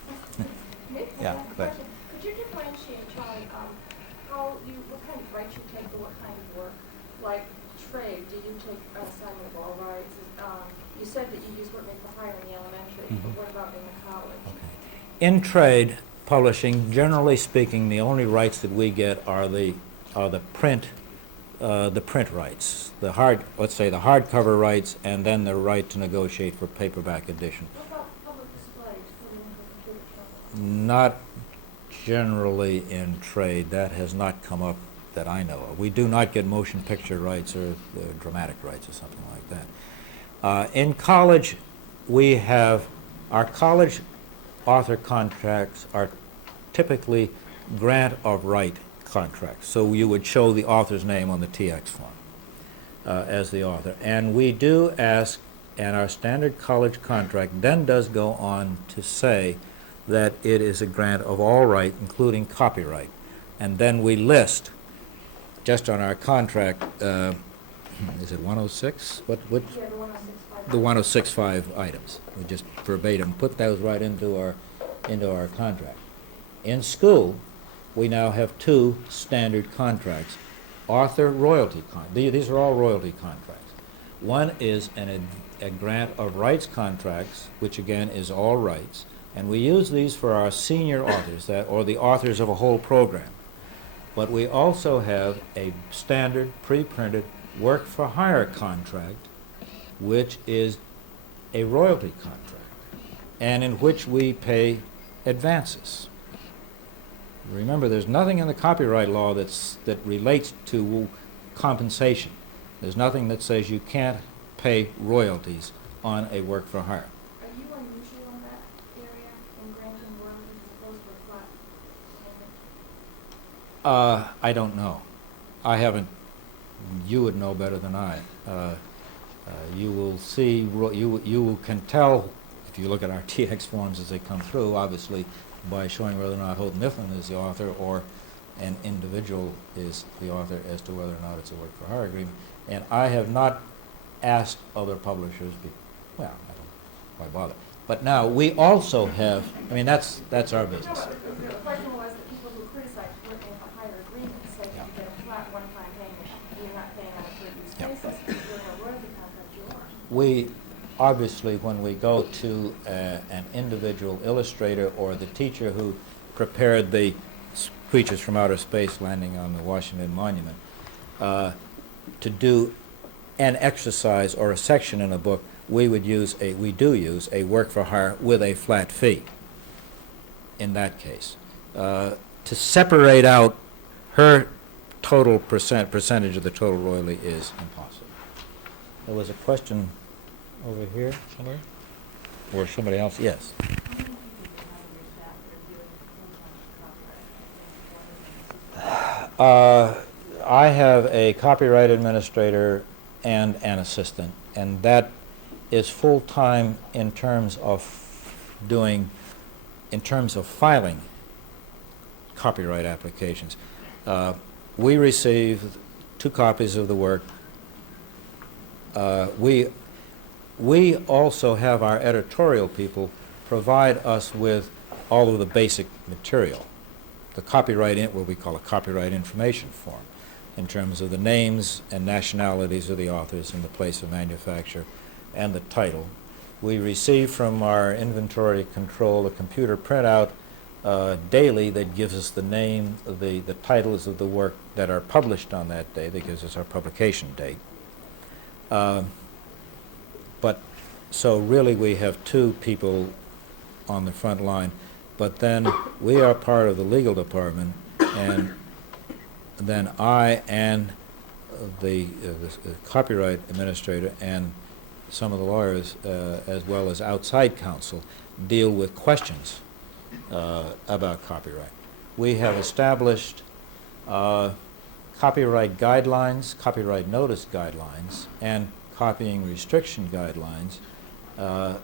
Yeah, go ahead. Could you differentiate, Charlie, what kind of rights you take for what kind of work? Like trade, do you take assignment of all rights? You said that you use workmen for hire in the elementary, but what about in the college? Okay. In trade publishing, generally speaking, the only rights that we get are the print rights, let's say the hardcover rights, and then the right to negotiate for paperback edition. What about public displays? Not generally in trade. That has not come up that I know of. We do not get motion picture rights or dramatic rights or something like that. In college, we have our college author contracts are typically grant of right contracts. So you would show the author's name on the TX form as the author. And we do ask, and our standard college contract then does go on to say that it is a grant of all right, including copyright. And then we list, just on our contract, is it 106? What? Yeah, the 106.5. The 106.5 items. We just verbatim put those right into our contract. In school, we now have 2 standard contracts. Author royalty contracts. These are all royalty contracts. One is a grant of rights contracts, which again is all rights, and we use these for our senior authors, or the authors of a whole program. But we also have a standard pre-printed work for hire contract, which is a royalty contract, and in which we pay advances. Remember, there's nothing in the copyright law that relates to compensation. There's nothing that says you can't pay royalties on a work for hire. Are you unusual in that area in granting royalties as opposed to a flat payment? I don't know. I haven't. You would know better than I. You will see. You can tell if you look at our TX forms as they come through, obviously, by showing whether or not Houghton Mifflin is the author or an individual is the author as to whether or not it's a work for hire agreement. And I have not asked other publishers. Well, I don't quite bother. But now we also have. I mean, that's our business. No, but the question was that people who criticize working for hire agreements say that you get a flat one-time payment and you're not paying on a per-use basis. If you're in a royalty contract, you are. We obviously, when we go to an individual illustrator or the teacher who prepared the Creatures from Outer Space landing on the Washington Monument, to do an exercise or a section in a book, we do use a work for hire with a flat fee in that case. To separate out her total percentage of the total royalty is impossible. There was a question over here somewhere? Or somebody else? Yes. I have a copyright administrator and an assistant, and that is full-time in terms of filing copyright applications. We receive 2 copies of the work. We also have our editorial people provide us with all of the basic material, the copyright, what we call a copyright information form. in terms of the names and nationalities of the authors and the place of manufacture and the title. We receive from our inventory control a computer printout daily that gives us the name, the titles of the work that are published on that day. That gives us our publication date. But so really we have two people on the front line, but then we are part of the legal department, and then I and the copyright administrator and some of the lawyers, as well as outside counsel, deal with questions about copyright. We have established copyright guidelines, copyright notice guidelines, and copying restriction guidelines,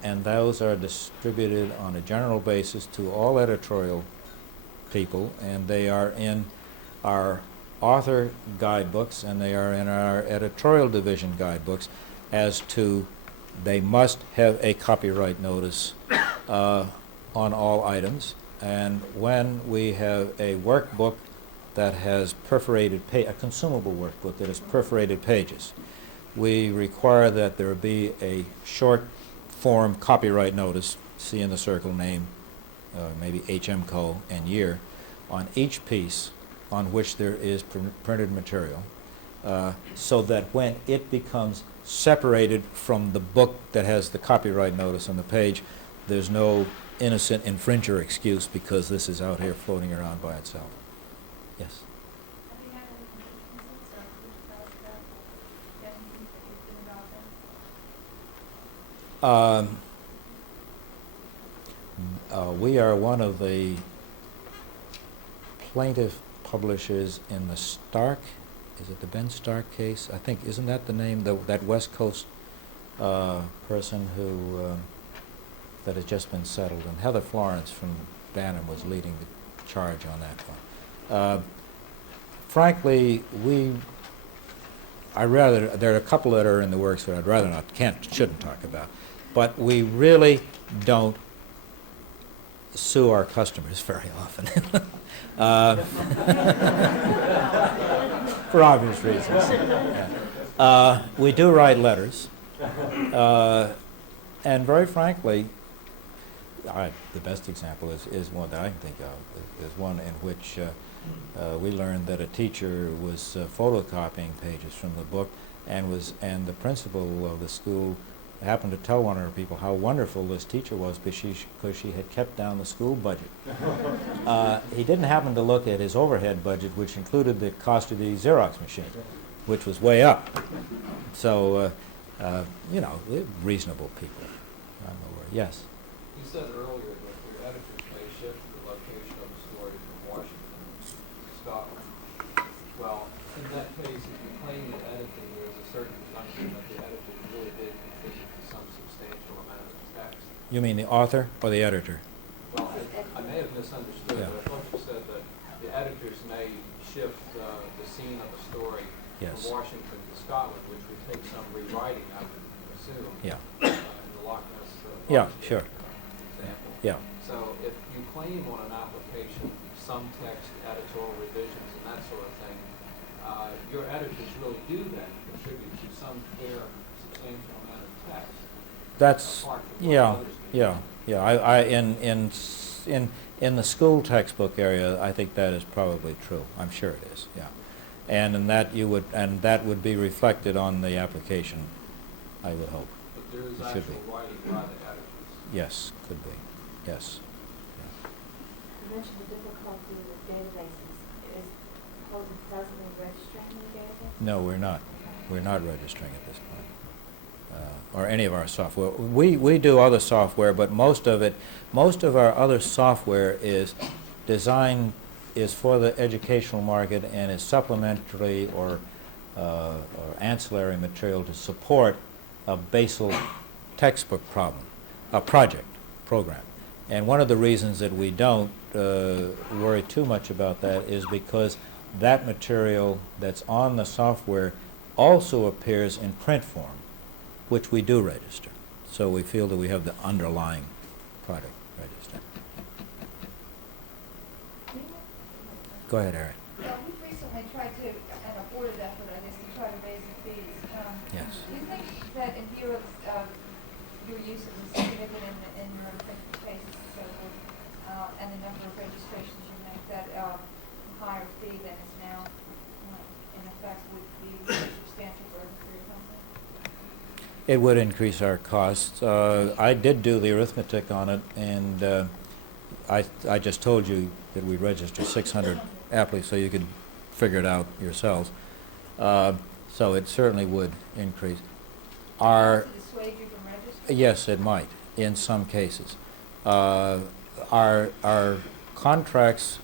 and those are distributed on a general basis to all editorial people, and they are in our author guidebooks and they are in our editorial division guidebooks as to they must have a copyright notice on all items. And when we have a workbook that has perforated a consumable workbook that has perforated pages, we require that there be a short form copyright notice, see in the circle name, maybe HM Co. and year, on each piece on which there is printed material, so that when it becomes separated from the book that has the copyright notice on the page, there's no innocent infringer excuse because this is out here floating around by itself. Yes? Have you had any instances or could you tell us about the entities that you've been involved in? We are one of the plaintiff publishers in the Stark, is it the Ben Stark case? I think, isn't that the name, that West Coast person who, that has just been settled, and Heather Florence from Bantam was leading the charge on that one. Frankly, there are a couple that are in the works that I'd rather not, shouldn't talk about, but we really don't sue our customers very often. For obvious reasons. Yeah. We do write letters, and very frankly, the best example is one that I can think of, is one in which we learned that a teacher was photocopying pages from the book, and the principal of the school happened to tell one of her people how wonderful this teacher was because she had kept down the school budget. He didn't happen to look at his overhead budget, which included the cost of the Xerox machine, which was way up. So, you know, reasonable people. I'm aware. Yes? You said earlier that your editors may shift the location of the story from Washington to Scotland. Well, in that case, if you claim that editing, there's a certain presumption that the editor really did contribute to some substantial amount of text. You mean the author or the editor? Well, I may have misunderstood, Yeah. but I thought you said that the editors may shift the scene of a story Yes. from Washington to Scotland, which would take some rewriting, I would assume. Yeah. In the Loch Ness Yeah, Park sure. example. Yeah. So if you claim on an application some text, editorial revisions, and that sort of thing, your editors really do then contribute to some fair, substantial amount of text. That's, apart from what yeah, others do. yeah. In the school textbook area, I think that is probably true. I'm sure it is, yeah. And that would be reflected on the application, I would hope. But there is It should actual be. writing by the editors. Yes, could be, yes. You mentioned the difficulty with databases. Is Houghton presently registering the database? No, we're not. We're not registering at this point, or any of our software. We do other software, but most of our other software is designed, is for the educational market and is supplementary or ancillary material to support a basal textbook program. And one of the reasons that we don't worry too much about that is because that material that's on the software also appears in print form, which we do register. So we feel that we have the underlying product registered. Go ahead, Eric. We've recently they tried to, an aborted effort, I guess, to try to raise the fees. Yes. Do you think that in view of your use of the certificate in your infringement cases and so forth, and the number of registrations you make, that a higher fee than is now in effect would be a substantial burden for your company? It would increase our costs. I did do the arithmetic on it, and I just told you that we register 600 applicants, so you could figure it out yourselves. So it certainly would increase. To dissuade you from registering? Yes, it might, in some cases. Our contracts,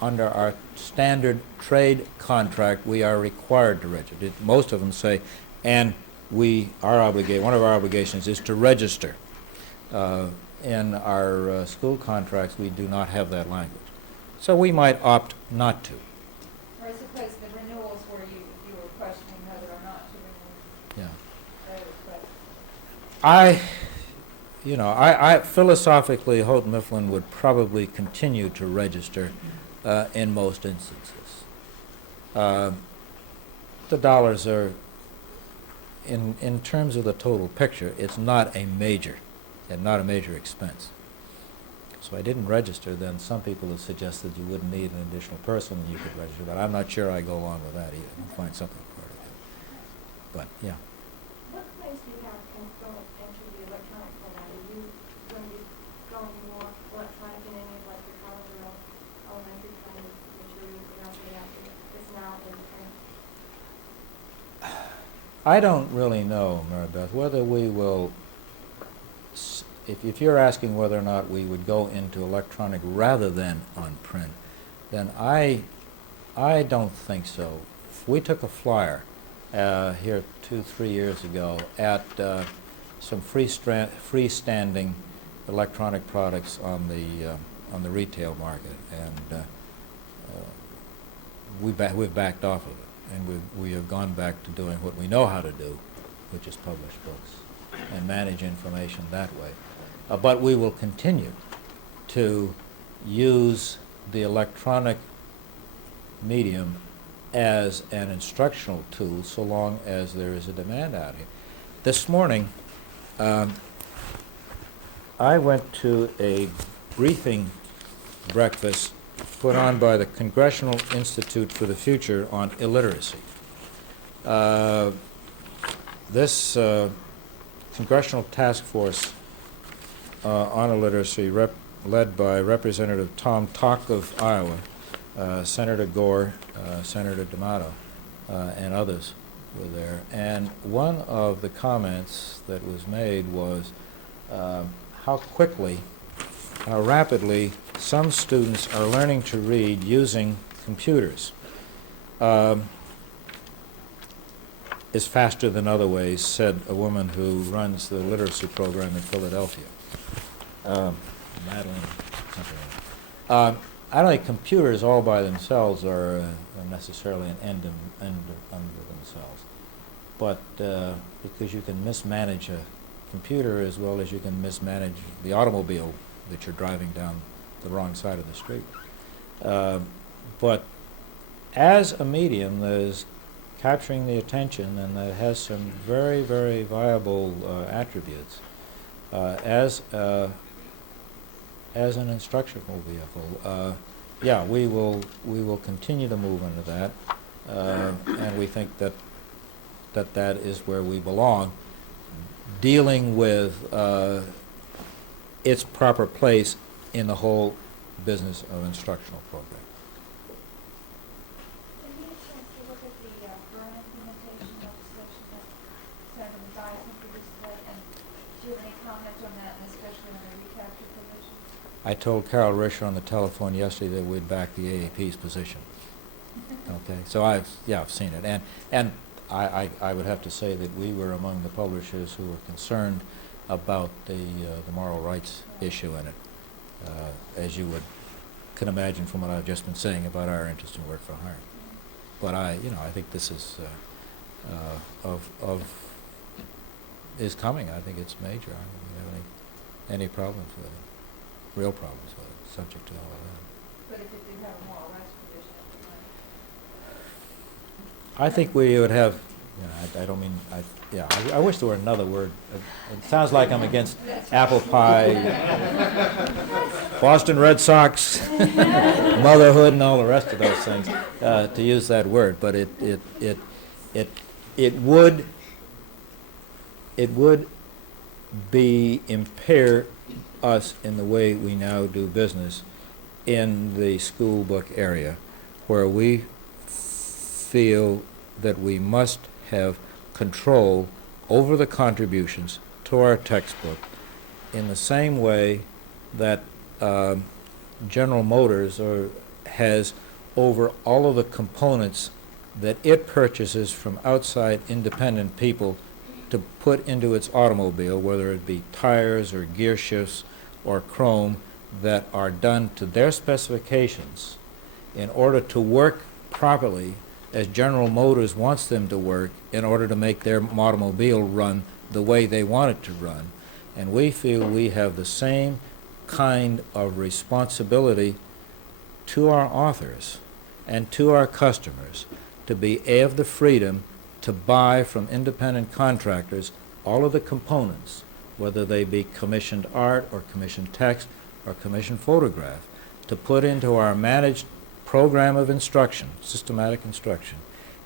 under our standard trade contract, we are required to register. Most of them say, and one of our obligations is to register. In our school contracts, we do not have that language. So we might opt not to. Or I suppose the renewals where you were questioning whether or not to renew. Yeah. I philosophically, Houghton Mifflin would probably continue to register in most instances. The dollars are, in terms of the total picture, it's not a major expense. So I didn't register, then some people have suggested you wouldn't need an additional person and you could register, but I'm not sure I go along with that either. I'll find something for it to do. But, yeah. What plans do you have going into the electronic format? Are you going to be going more electronic in any of like the college or elementary kind of materials you're not getting out there? It's now in print. I don't really know, Maribeth, whether we will, if you're asking whether or not we would go into electronic rather than on print, then I don't think so. We took a flyer here 2-3 years ago at some freestanding electronic products on the retail market, and we've backed off of it, and we have gone back to doing what we know how to do, which is publish books and manage information that way. But we will continue to use the electronic medium as an instructional tool so long as there is a demand out here. This morning, I went to a briefing breakfast put on by the Congressional Institute for the Future on illiteracy. This Congressional Task Force on illiteracy, led by Representative Tom Talk of Iowa, Senator Gore, Senator D'Amato, and others were there. And one of the comments that was made was how rapidly some students are learning to read using computers. Is faster than other ways, said a woman who runs the literacy program in Philadelphia. Madeline, something like that. I don't think computers all by themselves are necessarily an end unto themselves, but because you can mismanage a computer as well as you can mismanage the automobile that you're driving down the wrong side of the street. But as a medium that is capturing the attention and that has some very, very viable attributes, as an instructional vehicle, yeah, we will continue to move into that, and we think that is where we belong, dealing with its proper place in the whole business of instructional program. Have you had a chance to look at the burn implementation legislation that Senator Bias introduced today, and do you have any comment on that, and especially on the recapture provision? I told Carol Risher on the telephone yesterday that we'd back the AAP's position. Okay, so I've seen it, and I would have to say that we were among the publishers who were concerned about the moral rights issue in it, as you can imagine from what I've just been saying about our interest in work for hire. But I think this is is coming. I think it's major. I don't have any problems with it, real problems with it, subject to all of that. But if it did have a moral rights provision, I think we would have, I don't mean, I wish there were another word. It sounds like I'm against apple pie, Boston Red Sox, motherhood, and all the rest of those things, to use that word. But it would impair us in the way we now do business in the school book area, where we feel that we must have control over the contributions to our textbook in the same way that General Motors has over all of the components that it purchases from outside independent people to put into its automobile, whether it be tires or gear shifts or chrome, that are done to their specifications in order to work properly as General Motors wants them to work in order to make their automobile run the way they want it to run. And we feel we have the same kind of responsibility to our authors and to our customers to have the freedom to buy from independent contractors all of the components, whether they be commissioned art or commissioned text or commissioned photograph, to put into our managed program of instruction, systematic instruction,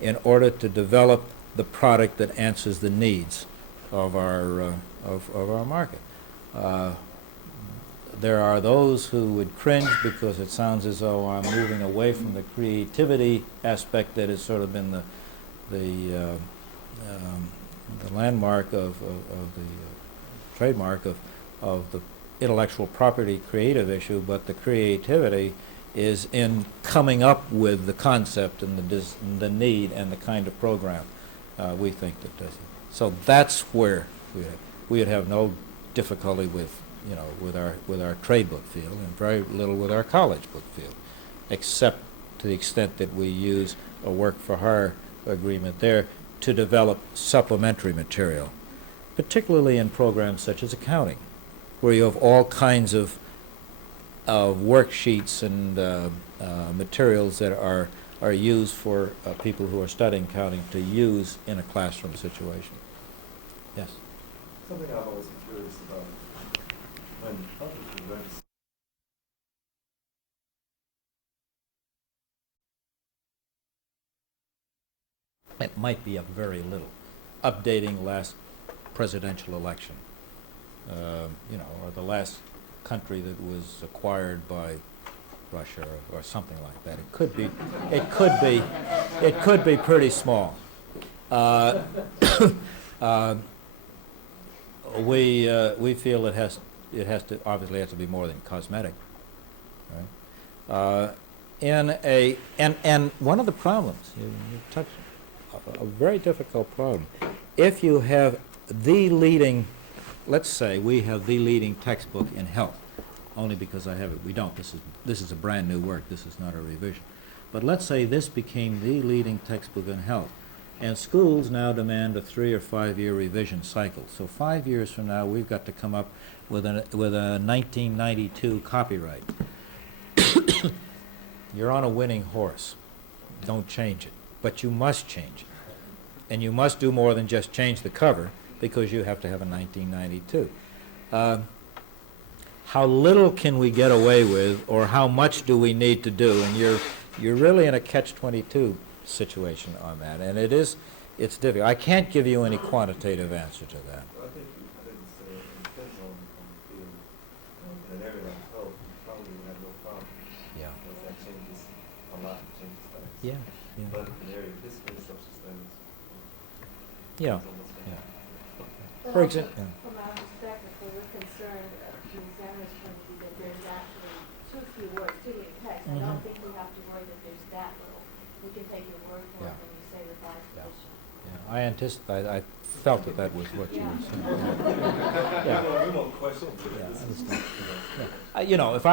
in order to develop the product that answers the needs of our market. There are those who would cringe because it sounds as though I'm moving away from the creativity aspect that has sort of been the landmark of the trademark of the intellectual property creative issue, but the creativity is in coming up with the concept and the need and the kind of program we think that does it. So that's where we would have no difficulty with our trade book field, and very little with our college book field, except to the extent that we use a work for hire agreement there to develop supplementary material, particularly in programs such as accounting, where you have all kinds of worksheets and materials that are used for people who are studying accounting to use in a classroom situation. Yes? Something I've always been curious about, when publishing websites, It might be a very little. Updating last presidential election, or the last country that was acquired by Russia or something like that. It could be pretty small. We feel it has to obviously has to be more than cosmetic, right? And one of the problems you touched a very difficult problem. If you have the leading, let's say we have the leading textbook in health, only because I have it. We don't. This is a brand new work. This is not a revision. But let's say this became the leading textbook in health, and schools now demand a 3 or 5 year revision cycle. So 5 years from now, we've got to come up with a 1992 copyright. You're on a winning horse. Don't change it. But you must change it. And you must do more than just change the cover, because you have to have a 1992. How little can we get away with, or how much do we need to do? And you're really in a catch-22 situation on that, and it's difficult. I can't give you any quantitative answer to that. I think it's it depends on the field. In an area like health, you probably would have no problem. Yeah. Because that changes a lot, changes things. Yeah. But in an area of history, social studies, Yeah. it's almost Yeah. But For also, example, from our perspective, we're concerned, the examiner's point of view, that there's actually too few words, too many text. I don't think we have to worry that there's that little. We can take your word for it Yeah. when you say revised Yeah. edition. I felt that was what you were saying. Yeah. we won't question it. Yeah, I This is, understand. you know, If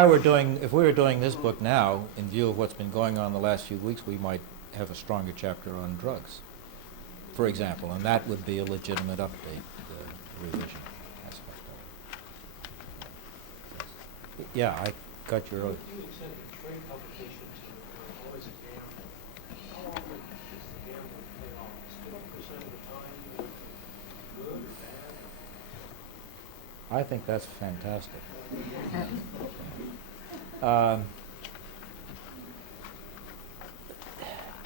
we were doing this book now, in view of what's been going on the last few weeks, we might have a stronger chapter on drugs, for example, and that would be a legitimate update, the revision aspect of it. Yeah, I got your. You said that trade publications are always a gamble. How often is the gamble I think that's fantastic. Um,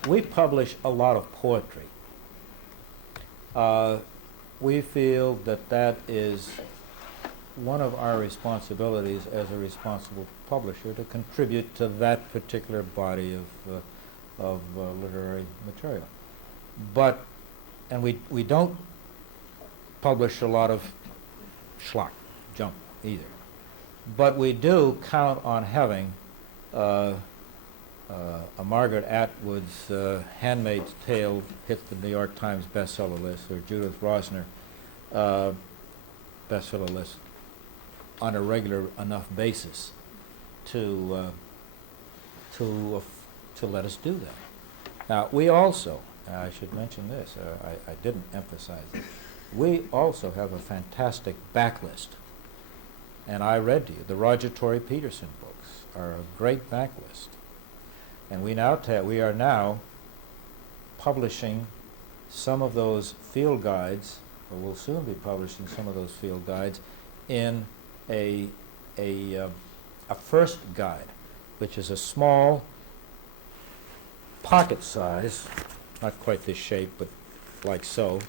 we publish a lot of poetry. We feel that that is one of our responsibilities as a responsible publisher, to contribute to that particular body of literary material. And we don't publish a lot of schlock, junk, either. But we do count on having a Margaret Atwood's Handmaid's Tale hit the New York Times bestseller list, or Judith Rosner bestseller list on a regular enough basis to let us do that. Now, we also, I should mention this, I didn't emphasize it, we also have a fantastic backlist. And I read to you, the Roger Torrey Peterson books are a great backlist. And we are now publishing some of those field guides, or we'll soon be publishing some of those field guides, in a first guide, which is a small pocket size, not quite this shape, but like so,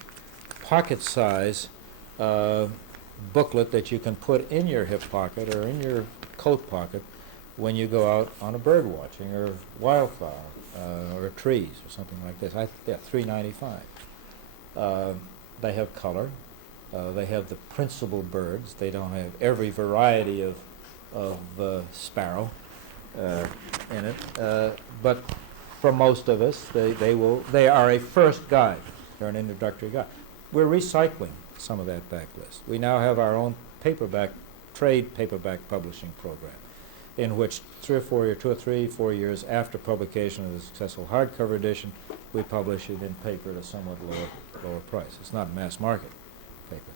pocket size booklet that you can put in your hip pocket or in your coat pocket when you go out on a bird watching or wildflower or trees or something like this. $3.95. They have color. They have the principal birds. They don't have every variety of sparrow in it, but for most of us, they are a first guide. They're an introductory guide. We're recycling some of that backlist. We now have our own trade paperback publishing program, in which 2 or 3, 4 years after publication of the successful hardcover edition, we publish it in paper at a somewhat lower price. It's not mass market paper.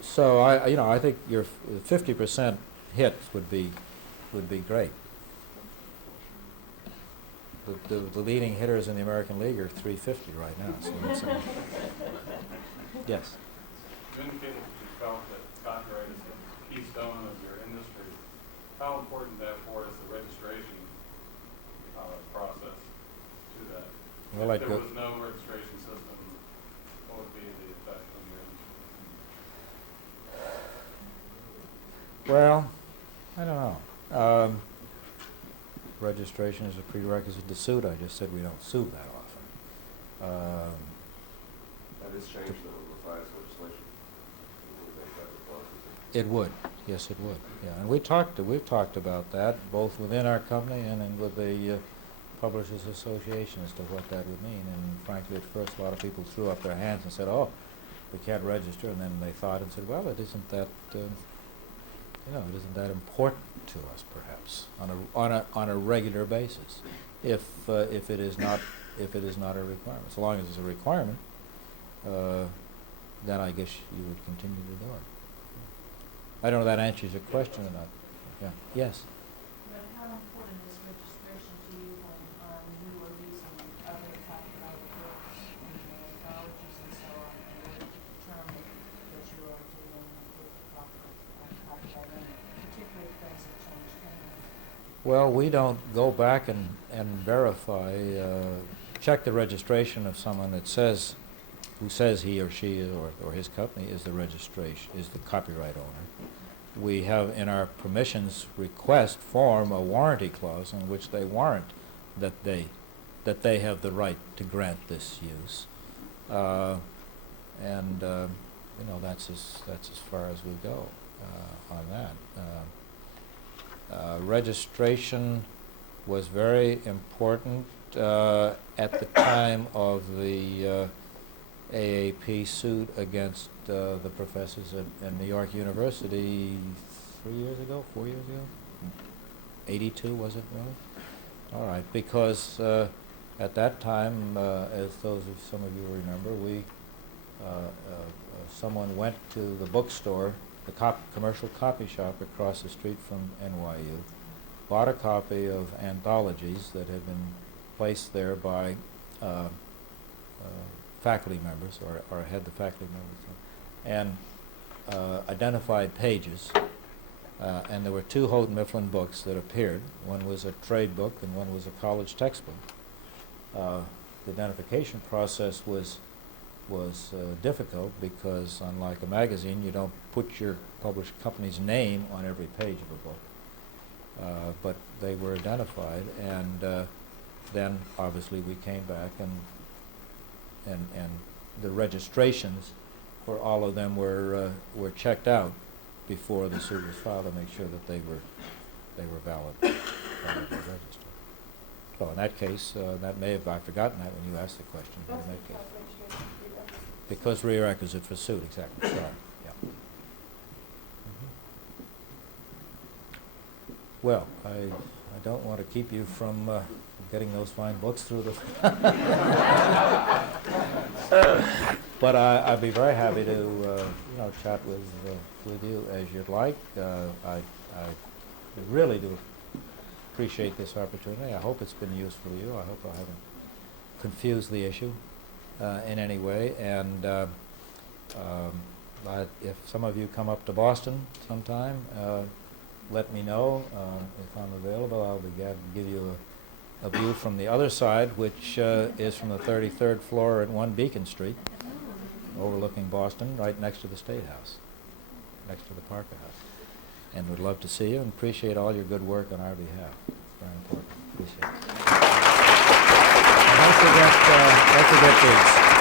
So I think your 50% hits would be great. The leading hitters in the American League are 350 right now. So yes. You indicated that you felt that copyright is the keystone of your industry. How important, therefore, is the registration process to that? Well, if there was no registration system, what would be the effect on your industry? Well, I don't know. Registration is a prerequisite to suit. I just said we don't sue that often. That has changed the revised legislation. It would. Yes, it would. Yeah, and we've talked about that both within our company and with the Publishers Association as to what that would mean. And frankly, at first, a lot of people threw up their hands and said, "Oh, we can't register." And then they thought and said, "Well, it isn't that." It isn't that important to us, perhaps, on a regular basis, if it is not a requirement. So long as it's a requirement, then I guess you would continue to do it. I don't know if that answers your question or not. Yeah. Yes. But how important is registration to you when you are using other copyrighted works in the anthologies and so on, in order to determine that you are dealing with the copyright, particularly if things have changed? Well, we don't go back and verify, check the registration of someone who says he or she or his company is the copyright owner. We have in our permissions request form a warranty clause in which they warrant that they have the right to grant this use, and that's as far as we go on that. Registration was very important at the time of the AAP suit against the professors at New York University 4 years ago? 82, was it really? All right, because at that time, as some of you remember, someone went to the bookstore, the commercial copy shop across the street from NYU, bought a copy of anthologies that had been placed there by faculty members, or had the faculty members, and identified pages. And there were 2 Houghton Mifflin books that appeared. One was a trade book and one was a college textbook. The identification process was difficult because, unlike a magazine, you don't put your published company's name on every page of a book. But they were identified, and then obviously we came back and the registrations for all of them were checked out before the suit was filed to make sure that they were valid registered. So in that case, that may have, I've forgotten that when you asked the question. But in that case, because prerequisite for suit, exactly. Sorry. Yeah. Well, I don't want to keep you from getting those fine books through the. But I'd be very happy to chat with you as you'd like. I really do appreciate this opportunity. I hope it's been useful to you. I hope I haven't confused the issue in any way. And if some of you come up to Boston sometime, let me know if I'm available. I'll be glad to give you a view from the other side, which is from the 33rd floor at 1 Beacon Street, overlooking Boston, right next to the State House, next to the Parker House. And we'd love to see you and appreciate all your good work on our behalf. It's very important. Appreciate it. And don't forget these.